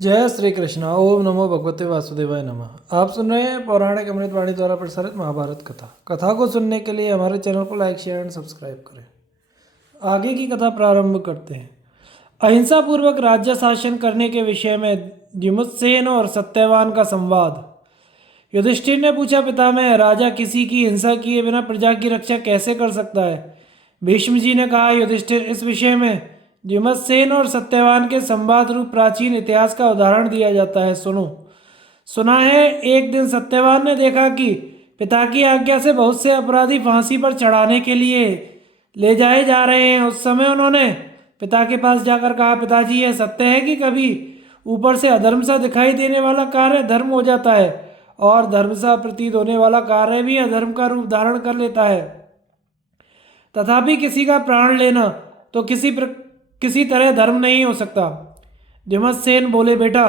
जय श्री कृष्ण। ओम नमो भगवते वासुदेवाय नमः। आप सुन रहे हैं पौराणिक अमृतवाणी द्वारा प्रसारित महाभारत कथा को सुनने के लिए हमारे चैनल को लाइक शेयर एंड सब्सक्राइब करें। आगे की कथा प्रारंभ करते हैं। अहिंसा पूर्वक राज्य शासन करने के विषय में द्युमत्सेन और सत्यवान का संवाद। युधिष्ठिर ने पूछा, पितामह, राजा किसी की हिंसा किए बिना प्रजा की रक्षा कैसे कर सकता है? भीष्म जी ने कहा, युधिष्ठिर, इस विषय में द्युमत्सेन और सत्यवान के संवाद रूप प्राचीन इतिहास का उदाहरण दिया जाता है, सुनो। सुना है, एक दिन सत्यवान ने देखा कि पिता की आज्ञा से बहुत से अपराधी फांसी पर चढ़ाने के लिए ले जाए जा रहे हैं। उस समय उन्होंने पिता के पास जाकर कहा, पिताजी, यह सत्य है कि कभी ऊपर से अधर्म सा दिखाई देने वाला कार्य धर्म हो जाता है और धर्म सा प्रतीत होने वाला कार्य भी अधर्म का रूप धारण कर लेता है? तथापि किसी का प्राण लेना तो किसी तरह धर्म नहीं हो सकता। द्युमत्सेन बोले, बेटा,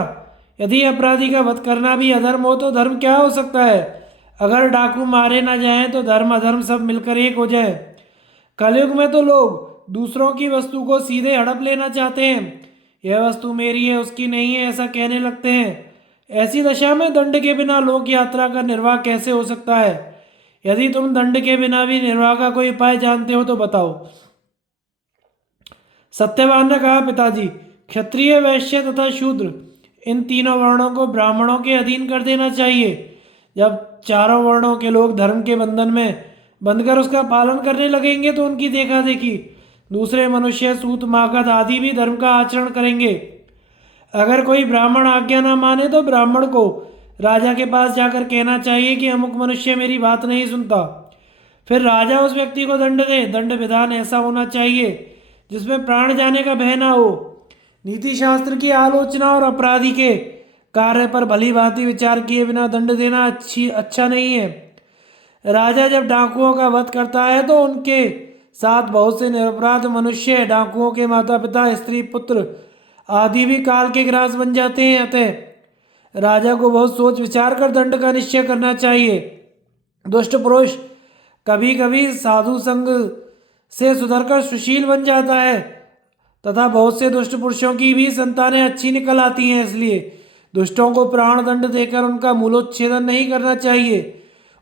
यदि अपराधी का वध करना भी अधर्म हो तो धर्म क्या हो सकता है? अगर डाकू मारे ना जाएं तो धर्म अधर्म सब मिलकर एक हो जाए। कलयुग में तो लोग दूसरों की वस्तु को सीधे हड़प लेना चाहते हैं। यह वस्तु मेरी है, उसकी नहीं है, ऐसा कहने लगते हैं। ऐसी दशा में दंड के बिना लोक यात्रा का निर्वाह कैसे हो सकता है? यदि तुम दंड के बिना भी निर्वाह का कोई उपाय जानते हो तो बताओ। सत्यवान ने कहा, पिताजी, क्षत्रिय, वैश्य तथा शूद्र, इन तीनों वर्णों को ब्राह्मणों के अधीन कर देना चाहिए। जब चारों वर्णों के लोग धर्म के बंधन में बंधकर उसका पालन करने लगेंगे तो उनकी देखा देखी दूसरे मनुष्य, सूत, मागध आदि भी धर्म का आचरण करेंगे। अगर कोई ब्राह्मण आज्ञा न माने तो ब्राह्मण को राजा के पास जाकर कहना चाहिए कि अमुक मनुष्य मेरी बात नहीं सुनता। फिर राजा उस व्यक्ति को दंड दे। दंड विधान ऐसा होना चाहिए जिसमें प्राण जाने का भय न हो। नीति शास्त्र की आलोचना और अपराधी के कार्य पर भली भांति विचार किए बिना दंड देना अच्छा नहीं है। राजा जब डाकुओं का वध करता है तो उनके साथ बहुत से निरपराध मनुष्य, डाकुओं के माता पिता, स्त्री, पुत्र आदि भी काल के ग्रास बन जाते हैं। अतः राजा को बहुत सोच विचार कर दंड का निश्चय करना चाहिए। दुष्ट पुरुष कभी कभी साधु संग से सुधरकर सुशील बन जाता है तथा बहुत से दुष्ट पुरुषों की भी संतानें अच्छी निकल आती हैं। इसलिए दुष्टों को प्राण दंड देकर उनका मूलोच्छेदन नहीं करना चाहिए।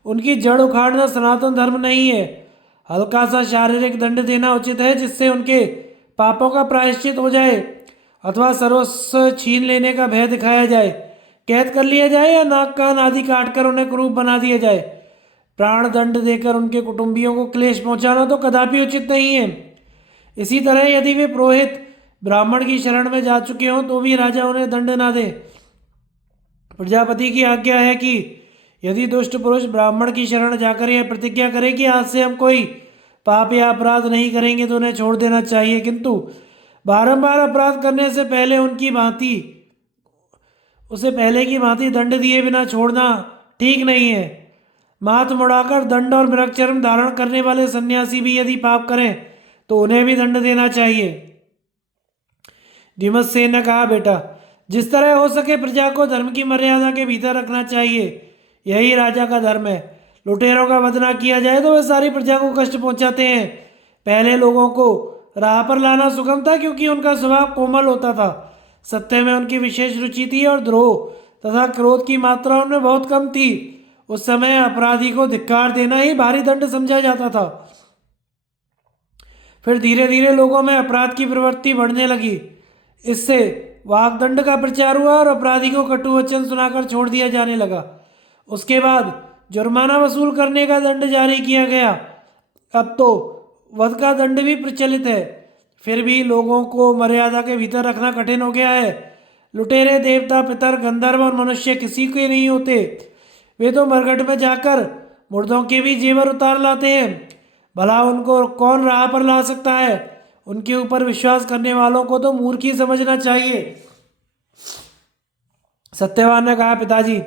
उनकी जड़ उखाड़ना सनातन धर्म नहीं है। हल्का सा शारीरिक दंड देना उचित है जिससे उनके पापों का प्रायश्चित हो जाए, अथवा सर्वस्व छीन लेने का भय दिखाया जाए, कैद कर लिया जाए या नाक कान आदि काटकर उन्हें क्रूर बना दिया जाए। प्राण दंड देकर उनके कुटुंबियों को क्लेश पहुंचाना तो कदापि उचित नहीं है। इसी तरह यदि वे पुरोहित ब्राह्मण की शरण में जा चुके हों तो भी राजा उन्हें दंड ना दे। प्रजापति की आज्ञा है कि यदि दुष्ट पुरुष ब्राह्मण की शरण जाकर यह प्रतिज्ञा करे कि आज से हम कोई पाप या अपराध नहीं करेंगे तो उन्हें छोड़ देना चाहिए, किंतु बारंबार अपराध करने से पहले उसे पहले की भांति दंड दिए बिना छोड़ना ठीक नहीं है। माथ मुड़ाकर दंड और मृगचर्म धारण करने वाले सन्यासी भी यदि पाप करें तो उन्हें भी दंड देना चाहिए। द्युमत्सेन ने कहा, बेटा, जिस तरह हो सके प्रजा को धर्म की मर्यादा के भीतर रखना चाहिए, यही राजा का धर्म है। लुटेरों का वध न किया जाए तो वे सारी प्रजा को कष्ट पहुंचाते हैं। पहले लोगों को राह पर लाना सुगम था क्योंकि उनका स्वभाव कोमल होता था। सत्य में उनकी विशेष रुचि थी और द्रोह तथा क्रोध की मात्रा उनमें बहुत कम थी। उस समय अपराधी को धिक्कार देना ही भारी दंड समझा जाता था। फिर धीरे धीरे लोगों में अपराध की प्रवृत्ति बढ़ने लगी। इससे वाग्दंड का प्रचार हुआ और अपराधी को कटु वचन सुनाकर छोड़ दिया जाने लगा। उसके बाद जुर्माना वसूल करने का दंड जारी किया गया। अब तो वध का दंड भी प्रचलित है। फिर भी लोगों को मर्यादा के भीतर रखना कठिन हो गया है। लुटेरे देवता, पितर, गंधर्व और मनुष्य किसी के नहीं होते। वे तो मरघट में जाकर मुर्दों के भी जेवर उतार लाते हैं। भला उनको कौन राह पर ला सकता है? उनके ऊपर विश्वास करने वालों को तो मूर्ख ही समझना चाहिए। सत्यवान ने कहा, पिताजी,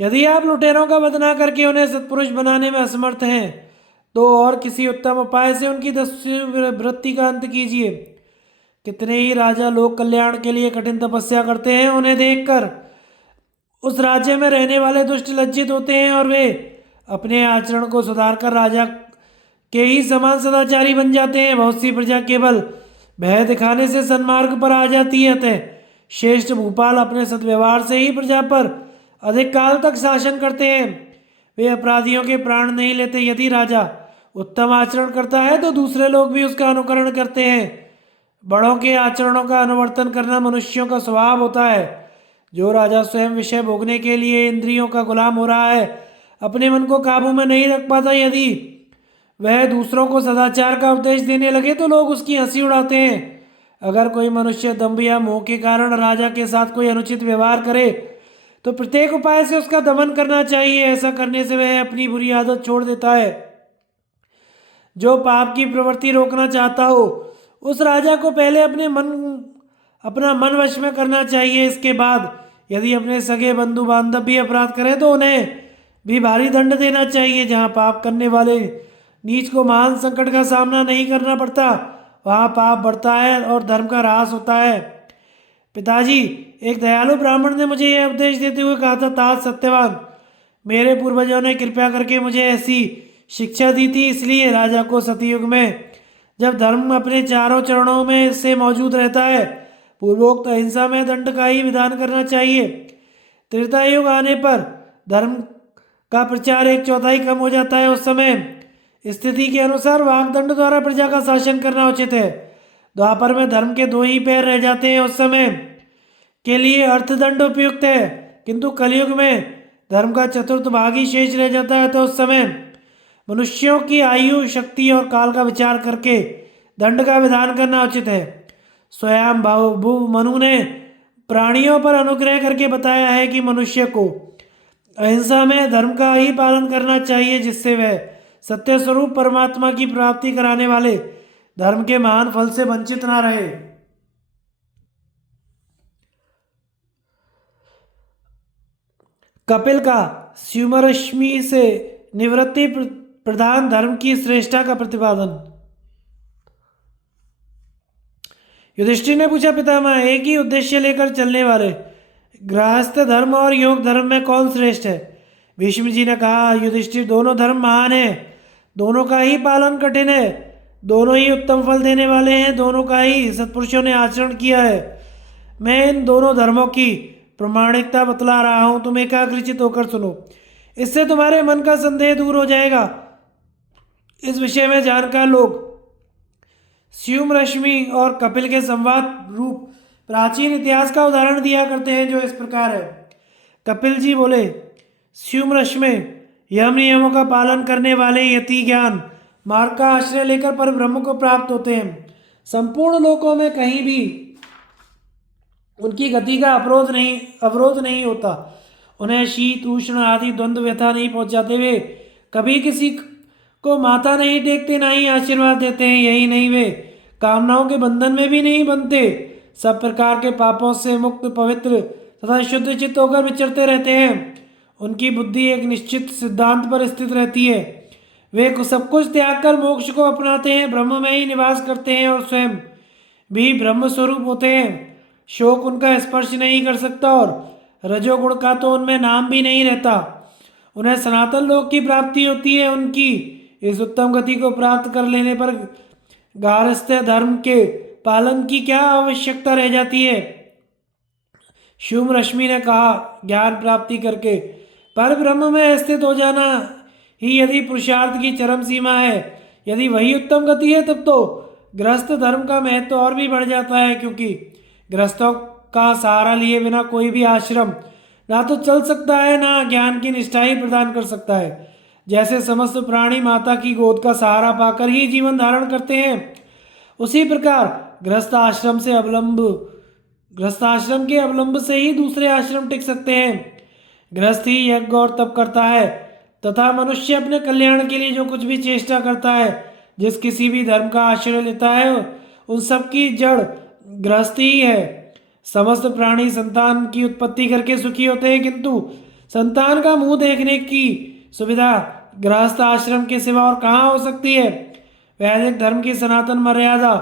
यदि आप लुटेरों का वध न करके उन्हें सत्पुरुष बनाने में असमर्थ हैं तो और किसी उत्तम उपाय से उनकी वृत्ति का अंत कीजिए। कितने ही राजा लोक कल्याण के लिए कठिन तपस्या करते हैं। उन्हें देखकर उस राज्य में रहने वाले दुष्ट लज्जित होते हैं और वे अपने आचरण को सुधारकर राजा के ही समान सदाचारी बन जाते हैं। बहुत सी प्रजा केवल भय दिखाने से सन्मार्ग पर आ जाती है। अतः श्रेष्ठ भूपाल अपने सद्व्यवहार से ही प्रजा पर अधिक काल तक शासन करते हैं। वे अपराधियों के प्राण नहीं लेते। यदि राजा उत्तम आचरण करता है तो दूसरे लोग भी उसका अनुकरण करते हैं। बड़ों के आचरणों का अनुवर्तन करना मनुष्यों का स्वभाव होता है। जो राजा स्वयं विषय भोगने के लिए इंद्रियों का गुलाम हो रहा है, अपने मन को काबू में नहीं रख पाता, यदि वह दूसरों को सदाचार का उपदेश देने लगे तो लोग उसकी हंसी उड़ाते हैं। अगर कोई मनुष्य दंभ या मोह के कारण राजा के साथ कोई अनुचित व्यवहार करे तो प्रत्येक उपाय से उसका दमन करना चाहिए। ऐसा करने से वह अपनी बुरी आदत छोड़ देता है। जो पाप की प्रवृत्ति रोकना चाहता हो, उस राजा को पहले अपना मन वश में करना चाहिए। इसके बाद यदि अपने सगे बंधु बांधव भी अपराध करें तो उन्हें भी भारी दंड देना चाहिए। जहाँ पाप करने वाले नीच को महान संकट का सामना नहीं करना पड़ता, वहाँ पाप बढ़ता है और धर्म का ह्रास होता है। पिताजी, एक दयालु ब्राह्मण ने मुझे यह उपदेश देते हुए कहा था, तात सत्यवान, मेरे पूर्वजों ने कृपा करके मुझे ऐसी शिक्षा दी थी। इसलिए राजा को सतयुग में, जब धर्म अपने चारों चरणों में से मौजूद रहता है, पूर्वोक्त अहिंसा में दंड का ही विधान करना चाहिए। त्रेता युग आने पर धर्म का प्रचार 1/4 कम हो जाता है। उस समय स्थिति के अनुसार वाग्दंड द्वारा प्रजा का शासन करना उचित है। द्वापर में धर्म के 2 ही पैर रह जाते हैं, उस समय के लिए अर्थदंड उपयुक्त है। किंतु कलयुग में धर्म का चतुर्थ भाग ही शेष रह जाता है, तो उस समय मनुष्यों की आयु, शक्ति और काल का विचार करके दंड का विधान करना उचित है। स्वयं भू मनु ने प्राणियों पर अनुग्रह करके बताया है कि मनुष्य को अहिंसा में धर्म का ही पालन करना चाहिए, जिससे वह सत्य स्वरूप परमात्मा की प्राप्ति कराने वाले धर्म के महान फल से वंचित ना रहे। कपिल का स्यूमरश्मि से निवृत्ति प्रधान धर्म की श्रेष्ठता का प्रतिपादन। युधिष्ठिर ने पूछा, पितामह, एक ही उद्देश्य लेकर चलने वाले गृहस्थ धर्म और योग धर्म में कौन श्रेष्ठ है? भीष्म जी ने कहा, युधिष्ठिर, दोनों धर्म महान हैं, दोनों का ही पालन कठिन है, दोनों ही उत्तम फल देने वाले हैं, दोनों का ही सत्पुरुषों ने आचरण किया है। मैं इन दोनों धर्मों की प्रमाणिकता बतला रहा हूँ, तुम एकाग्रचित होकर सुनो, इससे तुम्हारे मन का संदेह दूर हो जाएगा। इस विषय में जानकार लोग स्यूम रश्मि और कपिल के संवाद रूप प्राचीन इतिहास का उदाहरण दिया करते हैं, जो इस प्रकार है। कपिल जी बोले, स्यूम रश्मि, यम नियमों का पालन करने वाले यति ज्ञान मार्ग का आश्रय लेकर पर ब्रह्म को प्राप्त होते हैं। संपूर्ण लोकों में कहीं भी उनकी गति का अवरोध नहीं होता। उन्हें शीत उष्ण आदि द्वंद्व व्यथा नहीं पहुंचाते। वे कभी किसी को माथा नहीं टेकते, ना ही आशीर्वाद देते हैं। यही नहीं, वे कामनाओं के बंधन में भी नहीं बनते। सब प्रकार के पापों से मुक्त, पवित्र तथा शुद्ध चित्त होकर विचरते रहते हैं। उनकी बुद्धि एक निश्चित सिद्धांत पर स्थित रहती है। वे सब कुछ त्याग कर मोक्ष को अपनाते हैं, ब्रह्म में ही निवास करते हैं और स्वयं भी ब्रह्म स्वरूप होते हैं। शोक उनका स्पर्श नहीं कर सकता और रजोगुण का तो उनमें नाम भी नहीं रहता। उन्हें सनातन लोक की प्राप्ति होती है। उनकी इस उत्तम गति को प्राप्त कर लेने पर गारहस्थ्य धर्म के पालन की क्या आवश्यकता रह जाती है? शुम रश्मि ने कहा, ज्ञान प्राप्ति करके पर ब्रह्म में स्थित हो जाना ही यदि पुरुषार्थ की चरम सीमा है, यदि वही उत्तम गति है, तब तो गृहस्थ धर्म का महत्व और भी बढ़ जाता है, क्योंकि गृहस्थों का सहारा लिए बिना कोई भी आश्रम ना तो चल सकता है, ना ज्ञान की निष्ठा ही प्रदान कर सकता है। जैसे समस्त प्राणी माता की गोद का सहारा पाकर ही जीवन धारण करते हैं, उसी प्रकार गृहस्थ आश्रम के अवलंब से ही दूसरे आश्रम टिक सकते हैं। गृहस्थ ही यज्ञ और तप करता है तथा मनुष्य अपने कल्याण के लिए जो कुछ भी चेष्टा करता है, जिस किसी भी धर्म का आश्रय लेता है, उन सब की जड़ गृहस्थी ही है। समस्त प्राणी संतान की उत्पत्ति करके सुखी होते हैं, किंतु संतान का मुंह देखने की सुविधा गृहस्थ आश्रम के सिवा और कहाँ हो सकती है? वैदिक धर्म की सनातन मर्यादा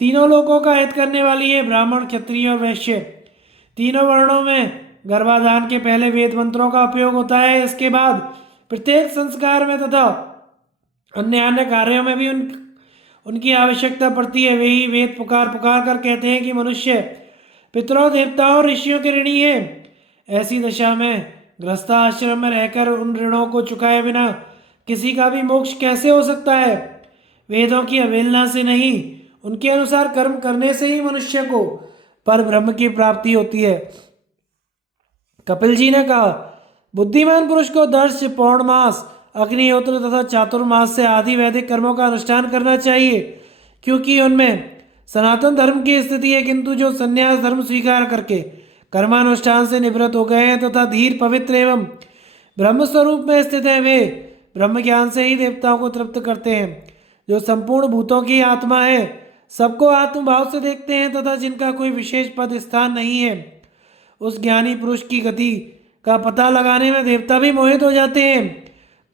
तीनों लोकों का हित करने वाली है। ब्राह्मण, क्षत्रिय और वैश्य तीनों वर्णों में गर्भाधान के पहले वेद मंत्रों का उपयोग होता है। इसके बाद प्रत्येक संस्कार में तथा अन्य कार्यों में भी उनकी आवश्यकता पड़ती है। वे ही वेद पुकार कर कहते हैं कि मनुष्य पितरों, देवताओं और ऋषियों के ऋणी हैं। ऐसी दशा में गृहस्थाश्रम में रहकर उन ऋणों को चुकाए बिना किसी का भी मोक्ष कैसे हो सकता है? वेदों की अवहेलना से नहीं, उनके अनुसार कर्म करने से ही मनुष्य को पर ब्रह्म की प्राप्ति होती है। कपिल जी ने कहा, बुद्धिमान पुरुष को दर्श, पौर्णमास, अग्निहोत्र तथा चातुर्मास से आदि वैदिक कर्मों का अनुष्ठान करना चाहिए, क्योंकि उनमें सनातन धर्म की स्थिति है। किंतु जो संन्यास धर्म स्वीकार करके कर्मानुष्ठान से निवृत्त हो गए हैं तथा धीर, पवित्र एवं ब्रह्म स्वरूप में स्थित है, वे ब्रह्म ज्ञान से ही देवताओं को तृप्त करते हैं। जो संपूर्ण भूतों की आत्मा है, सबको आत्मभाव से देखते हैं तथा जिनका कोई विशेष पद स्थान नहीं है, उस ज्ञानी पुरुष की गति का पता लगाने में देवता भी मोहित हो जाते हैं।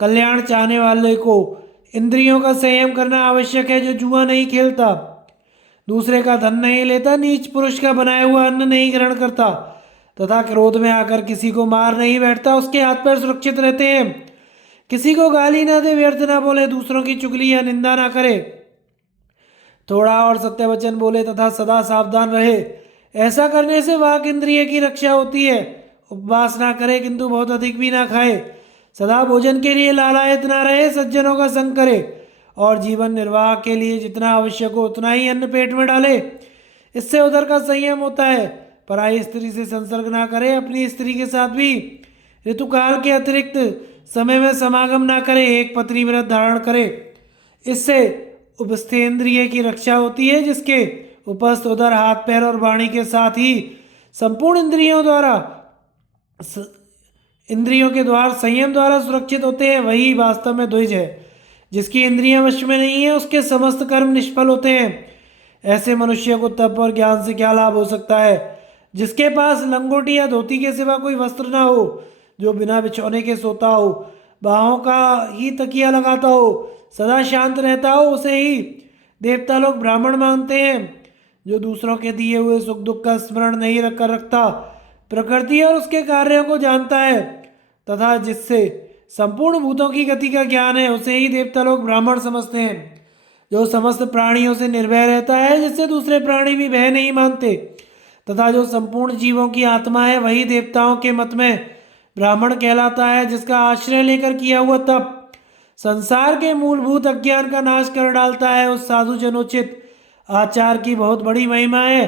कल्याण चाहने वाले को इंद्रियों का संयम करना आवश्यक है, जो जुआ नहीं खेलता, दूसरे का धन नहीं लेता, नीच पुरुष का बनाया हुआ अन्न नहीं ग्रहण करता तथा क्रोध में आकर किसी को मार नहीं बैठता, उसके हाथ पैर सुरक्षित रहते हैं। किसी को गाली ना दे, व्यर्थ ना बोले, दूसरों की चुगली या निंदा ना करे, थोड़ा और सत्य वचन बोले तथा सदा सावधान रहे। ऐसा करने से वाक इंद्रिय की रक्षा होती है। उपवास ना करे किंतु बहुत अधिक भी ना खाए, सदा भोजन के लिए लालायत ना रहे, सज्जनों का संग करे और जीवन निर्वाह के लिए जितना आवश्यक हो उतना ही अन्न पेट में डाले। इससे उदर का संयम होता है। पराई स्त्री से संसर्ग ना करे, अपनी स्त्री के साथ भी ऋतुकाल के अतिरिक्त समय में समागम ना करे, एक पत्री व्रत धारण करे। इससे उपस्थेंद्रिय की रक्षा होती है, जिसके उपस्थ, उदर, हाथ, पैर और वाणी के साथ ही संपूर्ण इंद्रियों के द्वार संयम द्वारा सुरक्षित होते हैं, वही वास्तव में द्विज है। जिसकी इंद्रियां वश में नहीं है, उसके समस्त कर्म निष्फल होते हैं। ऐसे मनुष्य को तप और ज्ञान से क्या लाभ हो सकता है? जिसके पास लंगोटी या धोती के सिवा कोई वस्त्र ना हो, जो बिना बिछौने के सोता हो, बाहों का ही तकिया लगाता हो, सदा शांत रहता हो, उसे ही देवता लोग ब्राह्मण मानते हैं। जो दूसरों के दिए हुए सुख दुख का स्मरण नहीं रखता, प्रकृति और उसके कार्यों को जानता है तथा जिससे संपूर्ण भूतों की गति का ज्ञान है, उसे ही देवता लोग ब्राह्मण समझते हैं। जो समस्त प्राणियों से निर्भय रहता है, जिससे दूसरे प्राणी भी भय नहीं मानते, तथा जो संपूर्ण जीवों की आत्मा है, वही देवताओं के मत में ब्राह्मण कहलाता है। जिसका आश्रय लेकर किया हुआ तप संसार के मूलभूत अज्ञान का नाश कर डालता है, उस साधु जनोचित आचार की बहुत बड़ी महिमा है।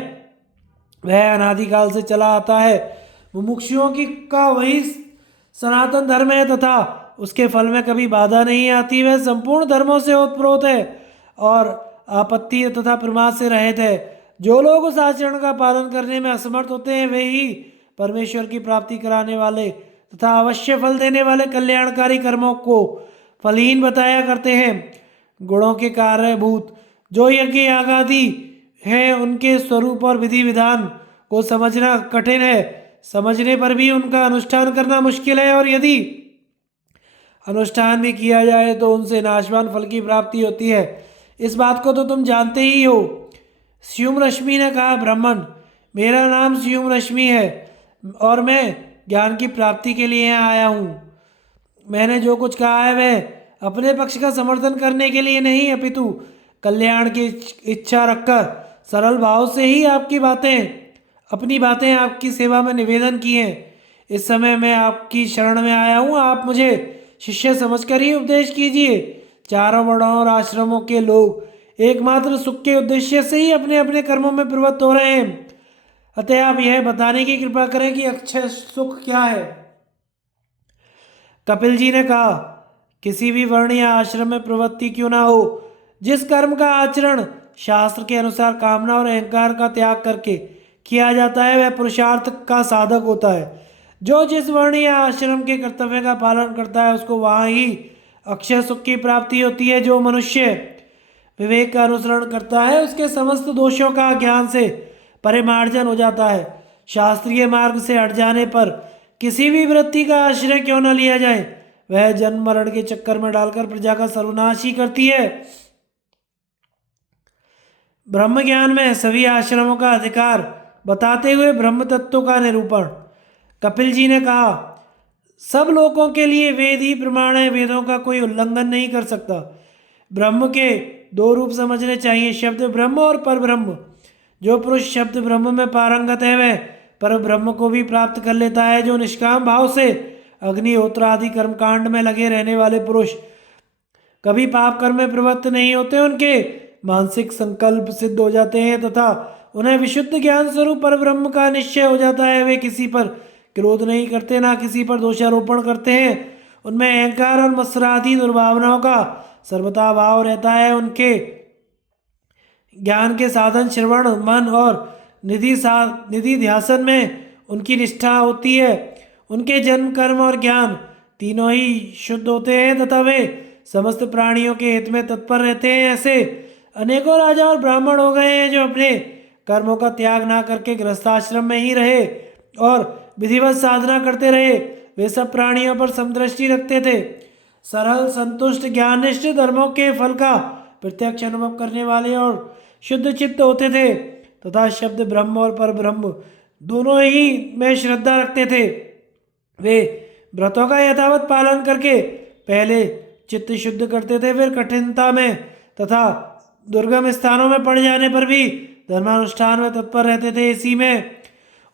वह अनादिकाल से चला आता है। मुमुक्षुओं की का वही सनातन धर्म है तथा उसके फल में कभी बाधा नहीं आती। वह संपूर्ण धर्मों से ओतप्रोत है और आपत्ति तथा प्रमाद से रहित है। जो लोग उस आचरण का पालन करने में असमर्थ होते हैं, वे ही परमेश्वर की प्राप्ति कराने वाले तथा अवश्य फल देने वाले कल्याणकारी कर्मों को फलहीन बताया करते हैं। गुणों के कार्यभूत जो यज्ञ यागादि हैं, उनके स्वरूप और विधि विधान को समझना कठिन है। समझने पर भी उनका अनुष्ठान करना मुश्किल है, और यदि अनुष्ठान भी किया जाए तो उनसे नाशवान फल की प्राप्ति होती है। इस बात को तो तुम जानते ही हो। स्युम रश्मि ने कहा, ब्राह्मण, मेरा नाम स्युम रश्मि है और मैं ज्ञान की प्राप्ति के लिए यहाँ आया हूँ। मैंने जो कुछ कहा है वह अपने पक्ष का समर्थन करने के लिए नहीं, अपितु कल्याण की इच्छा रखकर सरल भाव से ही अपनी बातें आपकी सेवा में निवेदन की हैं। इस समय मैं आपकी शरण में आया हूँ, आप मुझे शिष्य समझकर ही उपदेश कीजिए। चारों वर्णों और आश्रमों के लोग एकमात्र सुख के उद्देश्य से ही अपने अपने कर्मों में प्रवृत्त हो रहे हैं। अतः आप यह बताने की कृपा करें कि अक्षय सुख क्या है। कपिल जी ने कहा, किसी भी वर्ण या आश्रम में प्रवृत्ति क्यों ना हो, जिस कर्म का आचरण शास्त्र के अनुसार कामना और अहंकार का त्याग करके किया जाता है, वह पुरुषार्थ का साधक होता है। जो जिस वर्ण या आश्रम के कर्तव्य का पालन करता है, उसको वहाँ ही अक्षय सुख की प्राप्ति होती है। जो मनुष्य विवेक का अनुसरण करता है, उसके समस्त दोषों का ज्ञान से परिमार्जन हो जाता है। शास्त्रीय मार्ग से हट जाने पर किसी भी वृत्ति का आश्रय क्यों न लिया जाए, वह जन्म मरण के चक्कर में डालकर प्रजा का सर्वनाश ही करती है। ब्रह्म ज्ञान में सभी आश्रमों का अधिकार बताते हुए ब्रह्म तत्व का निरूपण। कपिल जी ने कहा, सब लोगों के लिए वेद ही प्रमाण है, वेदों का कोई उल्लंघन नहीं कर सकता। ब्रह्म के दो रूप समझने चाहिए, शब्द ब्रह्म और परब्रह्म। जो पुरुष शब्द ब्रह्म में पारंगत है वह पर ब्रह्म को भी प्राप्त कर लेता है। जो निष्काम भाव से अग्निहोत्र आदि कर्मकांड में लगे रहने वाले पुरुष कभी पाप कर्म में प्रवृत्त नहीं होते, उनके मानसिक संकल्प सिद्ध हो जाते हैं तथा उन्हें विशुद्ध ज्ञान स्वरूप पर ब्रह्म का निश्चय हो जाता है। वे किसी पर क्रोध नहीं करते, ना किसी पर दोषारोपण करते हैं। उनमें अहंकार और मत्सरादि दुर्भावनाओं का सर्वथा भाव रहता है। उनके ज्ञान के साधन श्रवण मन और निधि ध्यासन में उनकी निष्ठा होती है। उनके जन्म कर्म और ज्ञान तीनों ही शुद्ध होते हैं तथा वे समस्त प्राणियों के हित में तत्पर रहते हैं। ऐसे अनेकों राजा और ब्राह्मण हो गए हैं जो अपने कर्मों का त्याग ना करके गृहस्थाश्रम में ही रहे और विधिवत साधना करते रहे। वे सब प्राणियों पर समदृष्टि रखते थे, सरल संतुष्ट ज्ञाननिष्ठ धर्मों के फल का प्रत्यक्ष अनुभव करने वाले और शुद्ध चित्त होते थे तथा शब्द ब्रह्म और पर ब्रह्म दोनों ही में श्रद्धा रखते थे। वे व्रतों का यथावत पालन करके पहले चित्त शुद्ध करते थे, फिर कठिनता में तथा दुर्गम स्थानों में पड़ जाने पर भी धर्मानुष्ठान में तत्पर रहते थे। इसी में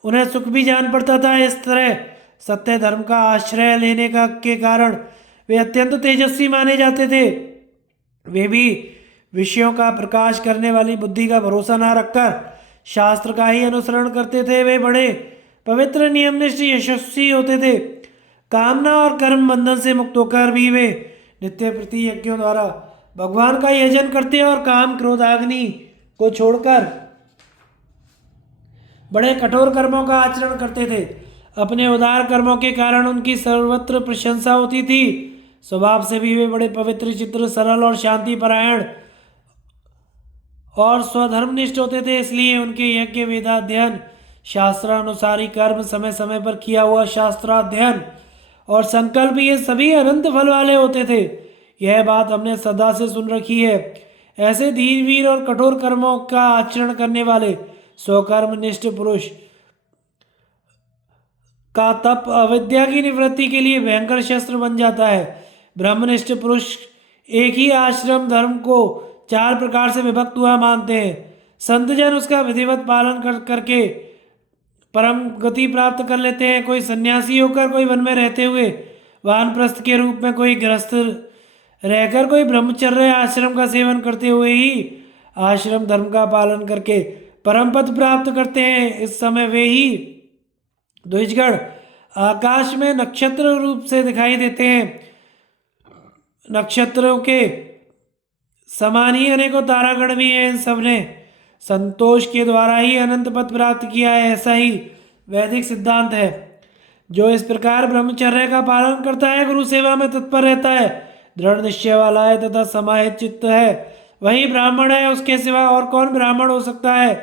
उन्हें सुख भी जान पड़ता था। इस तरह सत्य धर्म का आश्रय लेने का के कारण वे अत्यंत तेजस्वी माने जाते थे। वे भी विषयों का प्रकाश करने वाली बुद्धि का भरोसा न रखकर शास्त्र का ही अनुसरण करते थे। वे बड़े पवित्र नियमनिष्ठ यशस्वी होते थे। कामना और कर्म बंधन से मुक्त होकर भी वे नित्य प्रति यज्ञों द्वारा भगवान का यजन करते और काम क्रोध अग्नि को छोड़कर बड़े कठोर कर्मों का आचरण करते थे। अपने उदार कर्मों के कारण उनकी सर्वत्र प्रशंसा होती थी। स्वभाव से भी वे बड़े पवित्र चित्र सरल और शांति परायण और स्वधर्मनिष्ठ होते थे। इसलिए उनके यज्ञ वेदाध्ययन शास्त्रानुसारी कर्म समय समय पर किया हुआ शास्त्राध्ययन और संकल्प ये सभी अनंत फल वाले होते थे। यह बात हमने सदा से सुन रखी है। ऐसे धीरवीर और कठोर कर्मों का आचरण करने वाले स्वकर्मनिष्ठ पुरुष का तप अविद्या की निवृत्ति के लिए भयंकर शस्त्र बन जाता है। ब्रह्मनिष्ठ पुरुष एक ही आश्रम धर्म को 4 प्रकार से विभक्त हुआ मानते हैं। संतजन उसका विधिवत पालन करके परम गति प्राप्त कर लेते हैं। कोई सन्यासी होकर, कोई वन में रहते हुए वानप्रस्थ के रूप में, कोई गृहस्थ रहकर, कोई ब्रह्मचर्य आश्रम का सेवन करते हुए ही आश्रम धर्म का पालन करके परम पद प्राप्त करते हैं। इस समय वे ही द्विजगण आकाश में नक्षत्र रूप से दिखाई देते हैं। नक्षत्रों के समान ही अनेकों तारागण भी हैं। इन सबने संतोष के द्वारा ही अनंत पद प्राप्त किया है, ऐसा ही वैदिक सिद्धांत है। जो इस प्रकार ब्रह्मचर्य का पालन करता है, गुरु सेवा में तत्पर रहता है, दृढ़ निश्चय वाला है तथा समाहित चित्त है, वही ब्राह्मण है। उसके सिवा और कौन ब्राह्मण हो सकता है।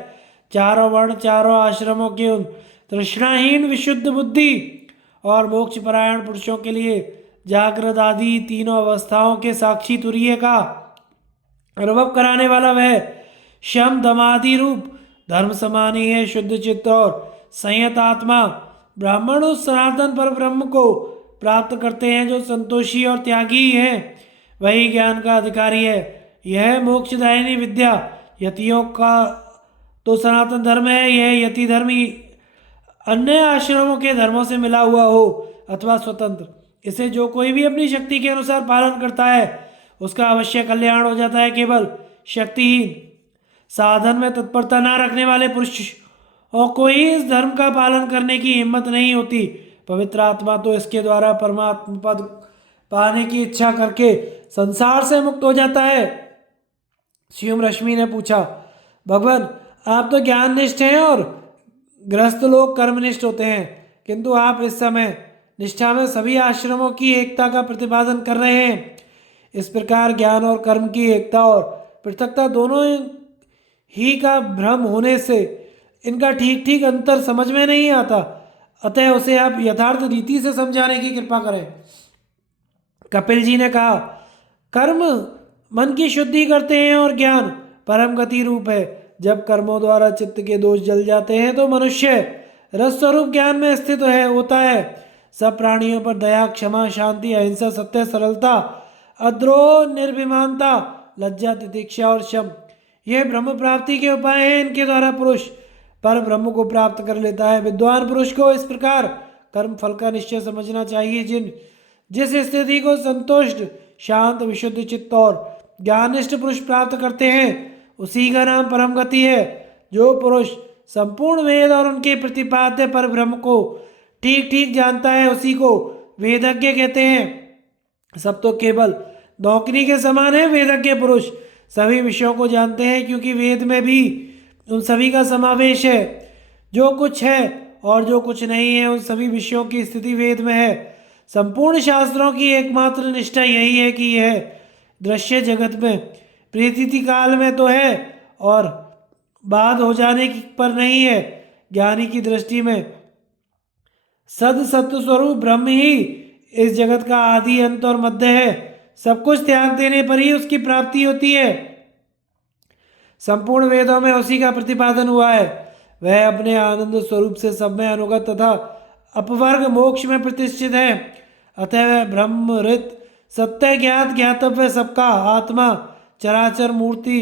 चारों वर्ण, चारों आश्रमों के उन तृष्णाहीन विशुद्ध बुद्धि और मोक्ष परायण पुरुषों के लिए जागृत आदि तीनों अवस्थाओं के साक्षी तुरीय का अनुभव कराने वाला वह शम दमादि रूप धर्म समान ही है। शुद्ध चित्त और संयत आत्मा ब्राह्मण उस सनातन पर ब्रह्म को प्राप्त करते हैं जो संतोषी और त्यागी है, वही ज्ञान का अधिकारी है। यह मोक्षदायिनी विद्या यतियों का तो सनातन धर्म है। यह यति धर्म ही अन्य आश्रमों के धर्मों से मिला हुआ हो अथवा स्वतंत्र, इसे जो कोई भी अपनी शक्ति के अनुसार पालन करता है उसका अवश्य कल्याण हो जाता है। केवल शक्तिहीन साधन में तत्परता न रखने वाले पुरुष और कोई इस धर्म का पालन करने की हिम्मत नहीं होती। पवित्र आत्मा तो इसके द्वारा परमात्मा पद पाने की इच्छा करके संसार से मुक्त हो जाता है। शिव रश्मि ने पूछा, भगवान आप तो ज्ञाननिष्ठ हैं और गृहस्थ लोग कर्मनिष्ठ होते हैं, किंतु आप इस समय निष्ठा में सभी आश्रमों की एकता का प्रतिपादन कर रहे हैं। इस प्रकार ज्ञान और कर्म की एकता और पृथकता दोनों ही का भ्रम होने से इनका ठीक ठीक अंतर समझ में नहीं आता, अतः उसे आप यथार्थ रीति से समझाने की कृपा करें। कपिल जी ने कहा, कर्म मन की शुद्धि करते हैं और ज्ञान परम गति रूप है। जब कर्मों द्वारा चित्त के दोष जल जाते हैं तो मनुष्य रस स्वरूप ज्ञान में स्थित होता है। सब प्राणियों पर दया, क्षमा, शांति, अहिंसा, सत्य, सरलता, अद्रोह, निर्भिमानता, लज्जा, तितिक्षा और शम, ये ब्रह्म प्राप्ति के उपाय हैं। इनके द्वारा पुरुष पर ब्रह्म को प्राप्त कर लेता है। विद्वान पुरुष को इस प्रकार कर्म फल का निश्चय समझना चाहिए। जिस स्थिति को संतुष्ट, शांत, विशुद्ध चित्त और ज्ञानिष्ठ पुरुष प्राप्त करते हैं, उसी का नाम परम गति है। जो पुरुष संपूर्ण वेद और उनके प्रतिपाद्य पर ब्रह्म को ठीक ठीक जानता है, उसी को वेदज्ञ कहते हैं। सब तो केवल नौकरी के समान है। वेदज्ञ पुरुष सभी विषयों को जानते हैं, क्योंकि वेद में भी उन सभी का समावेश है। जो कुछ है और जो कुछ नहीं है, उन सभी विषयों की स्थिति वेद में है। संपूर्ण शास्त्रों की एकमात्र निष्ठा यही है कि यह दृश्य जगत में प्रीति काल में तो है और बाद हो जाने पर नहीं है। ज्ञानी की दृष्टि में सद सत्य स्वरूप ब्रह्म ही इस जगत का आदि, अंत और मध्य है। सब कुछ त्याग देने पर ही उसकी प्राप्ति होती है। संपूर्ण वेदों में उसी का प्रतिपादन हुआ है। वह अपने आनंद स्वरूप से सब में अनुगत तथा अपवर्ग मोक्ष में प्रतिष्ठित है। अतः वह ब्रह्मऋत, सत्य, ज्ञात, ज्ञातव्य, सबका आत्मा, चराचर मूर्ति,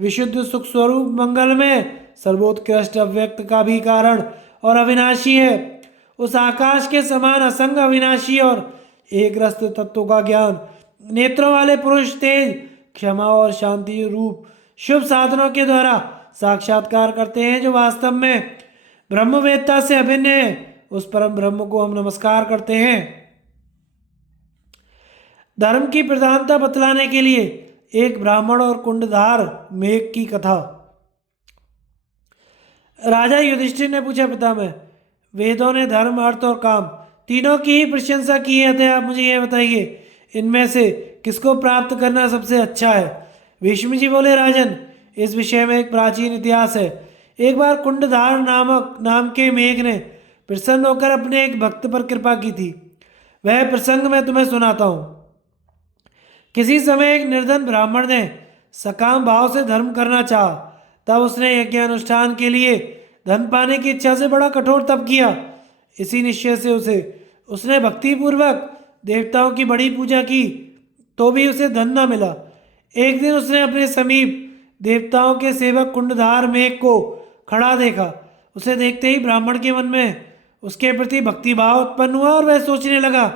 विशुद्ध सुख स्वरूप, मंगल में सर्वोत्कृष्ट, अव्यक्त का भी कारण और अविनाशी है। उस आकाश के समान असंग, अविनाशी और एक रस तत्व का ज्ञान नेत्रों वाले पुरुष तेज, क्षमा और शांति रूप शुभ साधनों के द्वारा साक्षात्कार करते हैं, जो वास्तव में ब्रह्मवेत्ता से अभिन्न है। उस परम ब्रह्म को हम नमस्कार करते हैं। धर्म की प्रधानता बतलाने के लिए एक ब्राह्मण और कुंडधार मेघ की कथा। राजा युधिष्ठिर ने पूछा, पितामह, वेदों ने धर्म, अर्थ और काम तीनों की ही प्रशंसा की है। अतः आप मुझे यह बताइए, इनमें से किसको प्राप्त करना सबसे अच्छा है? भीष्म जी बोले, राजन, इस विषय में एक प्राचीन इतिहास है। एक बार कुंडधार नाम के मेघ ने प्रसन्न होकर अपने एक भक्त पर कृपा की थी। वह प्रसंग मैं तुम्हें सुनाता हूँ। किसी समय एक निर्धन ब्राह्मण ने सकाम भाव से धर्म करना चाहा। तब उसने यज्ञ अनुष्ठान के लिए धन पाने की इच्छा से बड़ा कठोर तप किया। इसी निश्चय से उसने भक्तिपूर्वक देवताओं की बड़ी पूजा की, तो भी उसे धन न मिला। एक दिन उसने अपने समीप देवताओं के सेवक कुंडधार मेघ को खड़ा देखा। उसे देखते ही ब्राह्मण के मन में उसके प्रति भक्तिभाव उत्पन्न हुआ और वह सोचने लगा,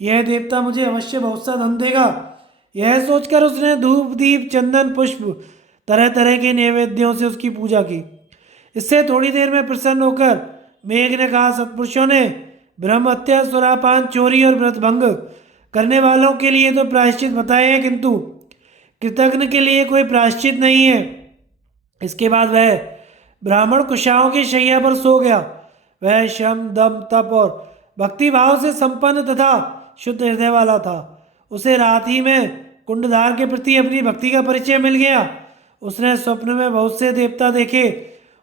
यह देवता मुझे अवश्य बहुत सा धन देगा। यह सोचकर उसने धूप, दीप, चंदन, पुष्प, तरह तरह के नैवेद्यों से उसकी पूजा की। इससे थोड़ी देर में प्रसन्न होकर मेघ ने कहा, सत्पुरुषों ने ब्रह्म हत्या, सुरापान, चोरी और व्रतभंग करने वालों के लिए तो प्रायश्चित बताए हैं, किंतु कृतघ्न के लिए कोई प्रायश्चित नहीं है। इसके बाद वह ब्राह्मण कुशाओं की शैया पर सो गया। वह श्रम, दम, तप और भक्तिभाव से संपन्न तथा शुद्ध हृदय वाला था। उसे रात ही में कुंडधार के प्रति अपनी भक्ति का परिचय मिल गया। उसने स्वप्न में बहुत से देवता देखे।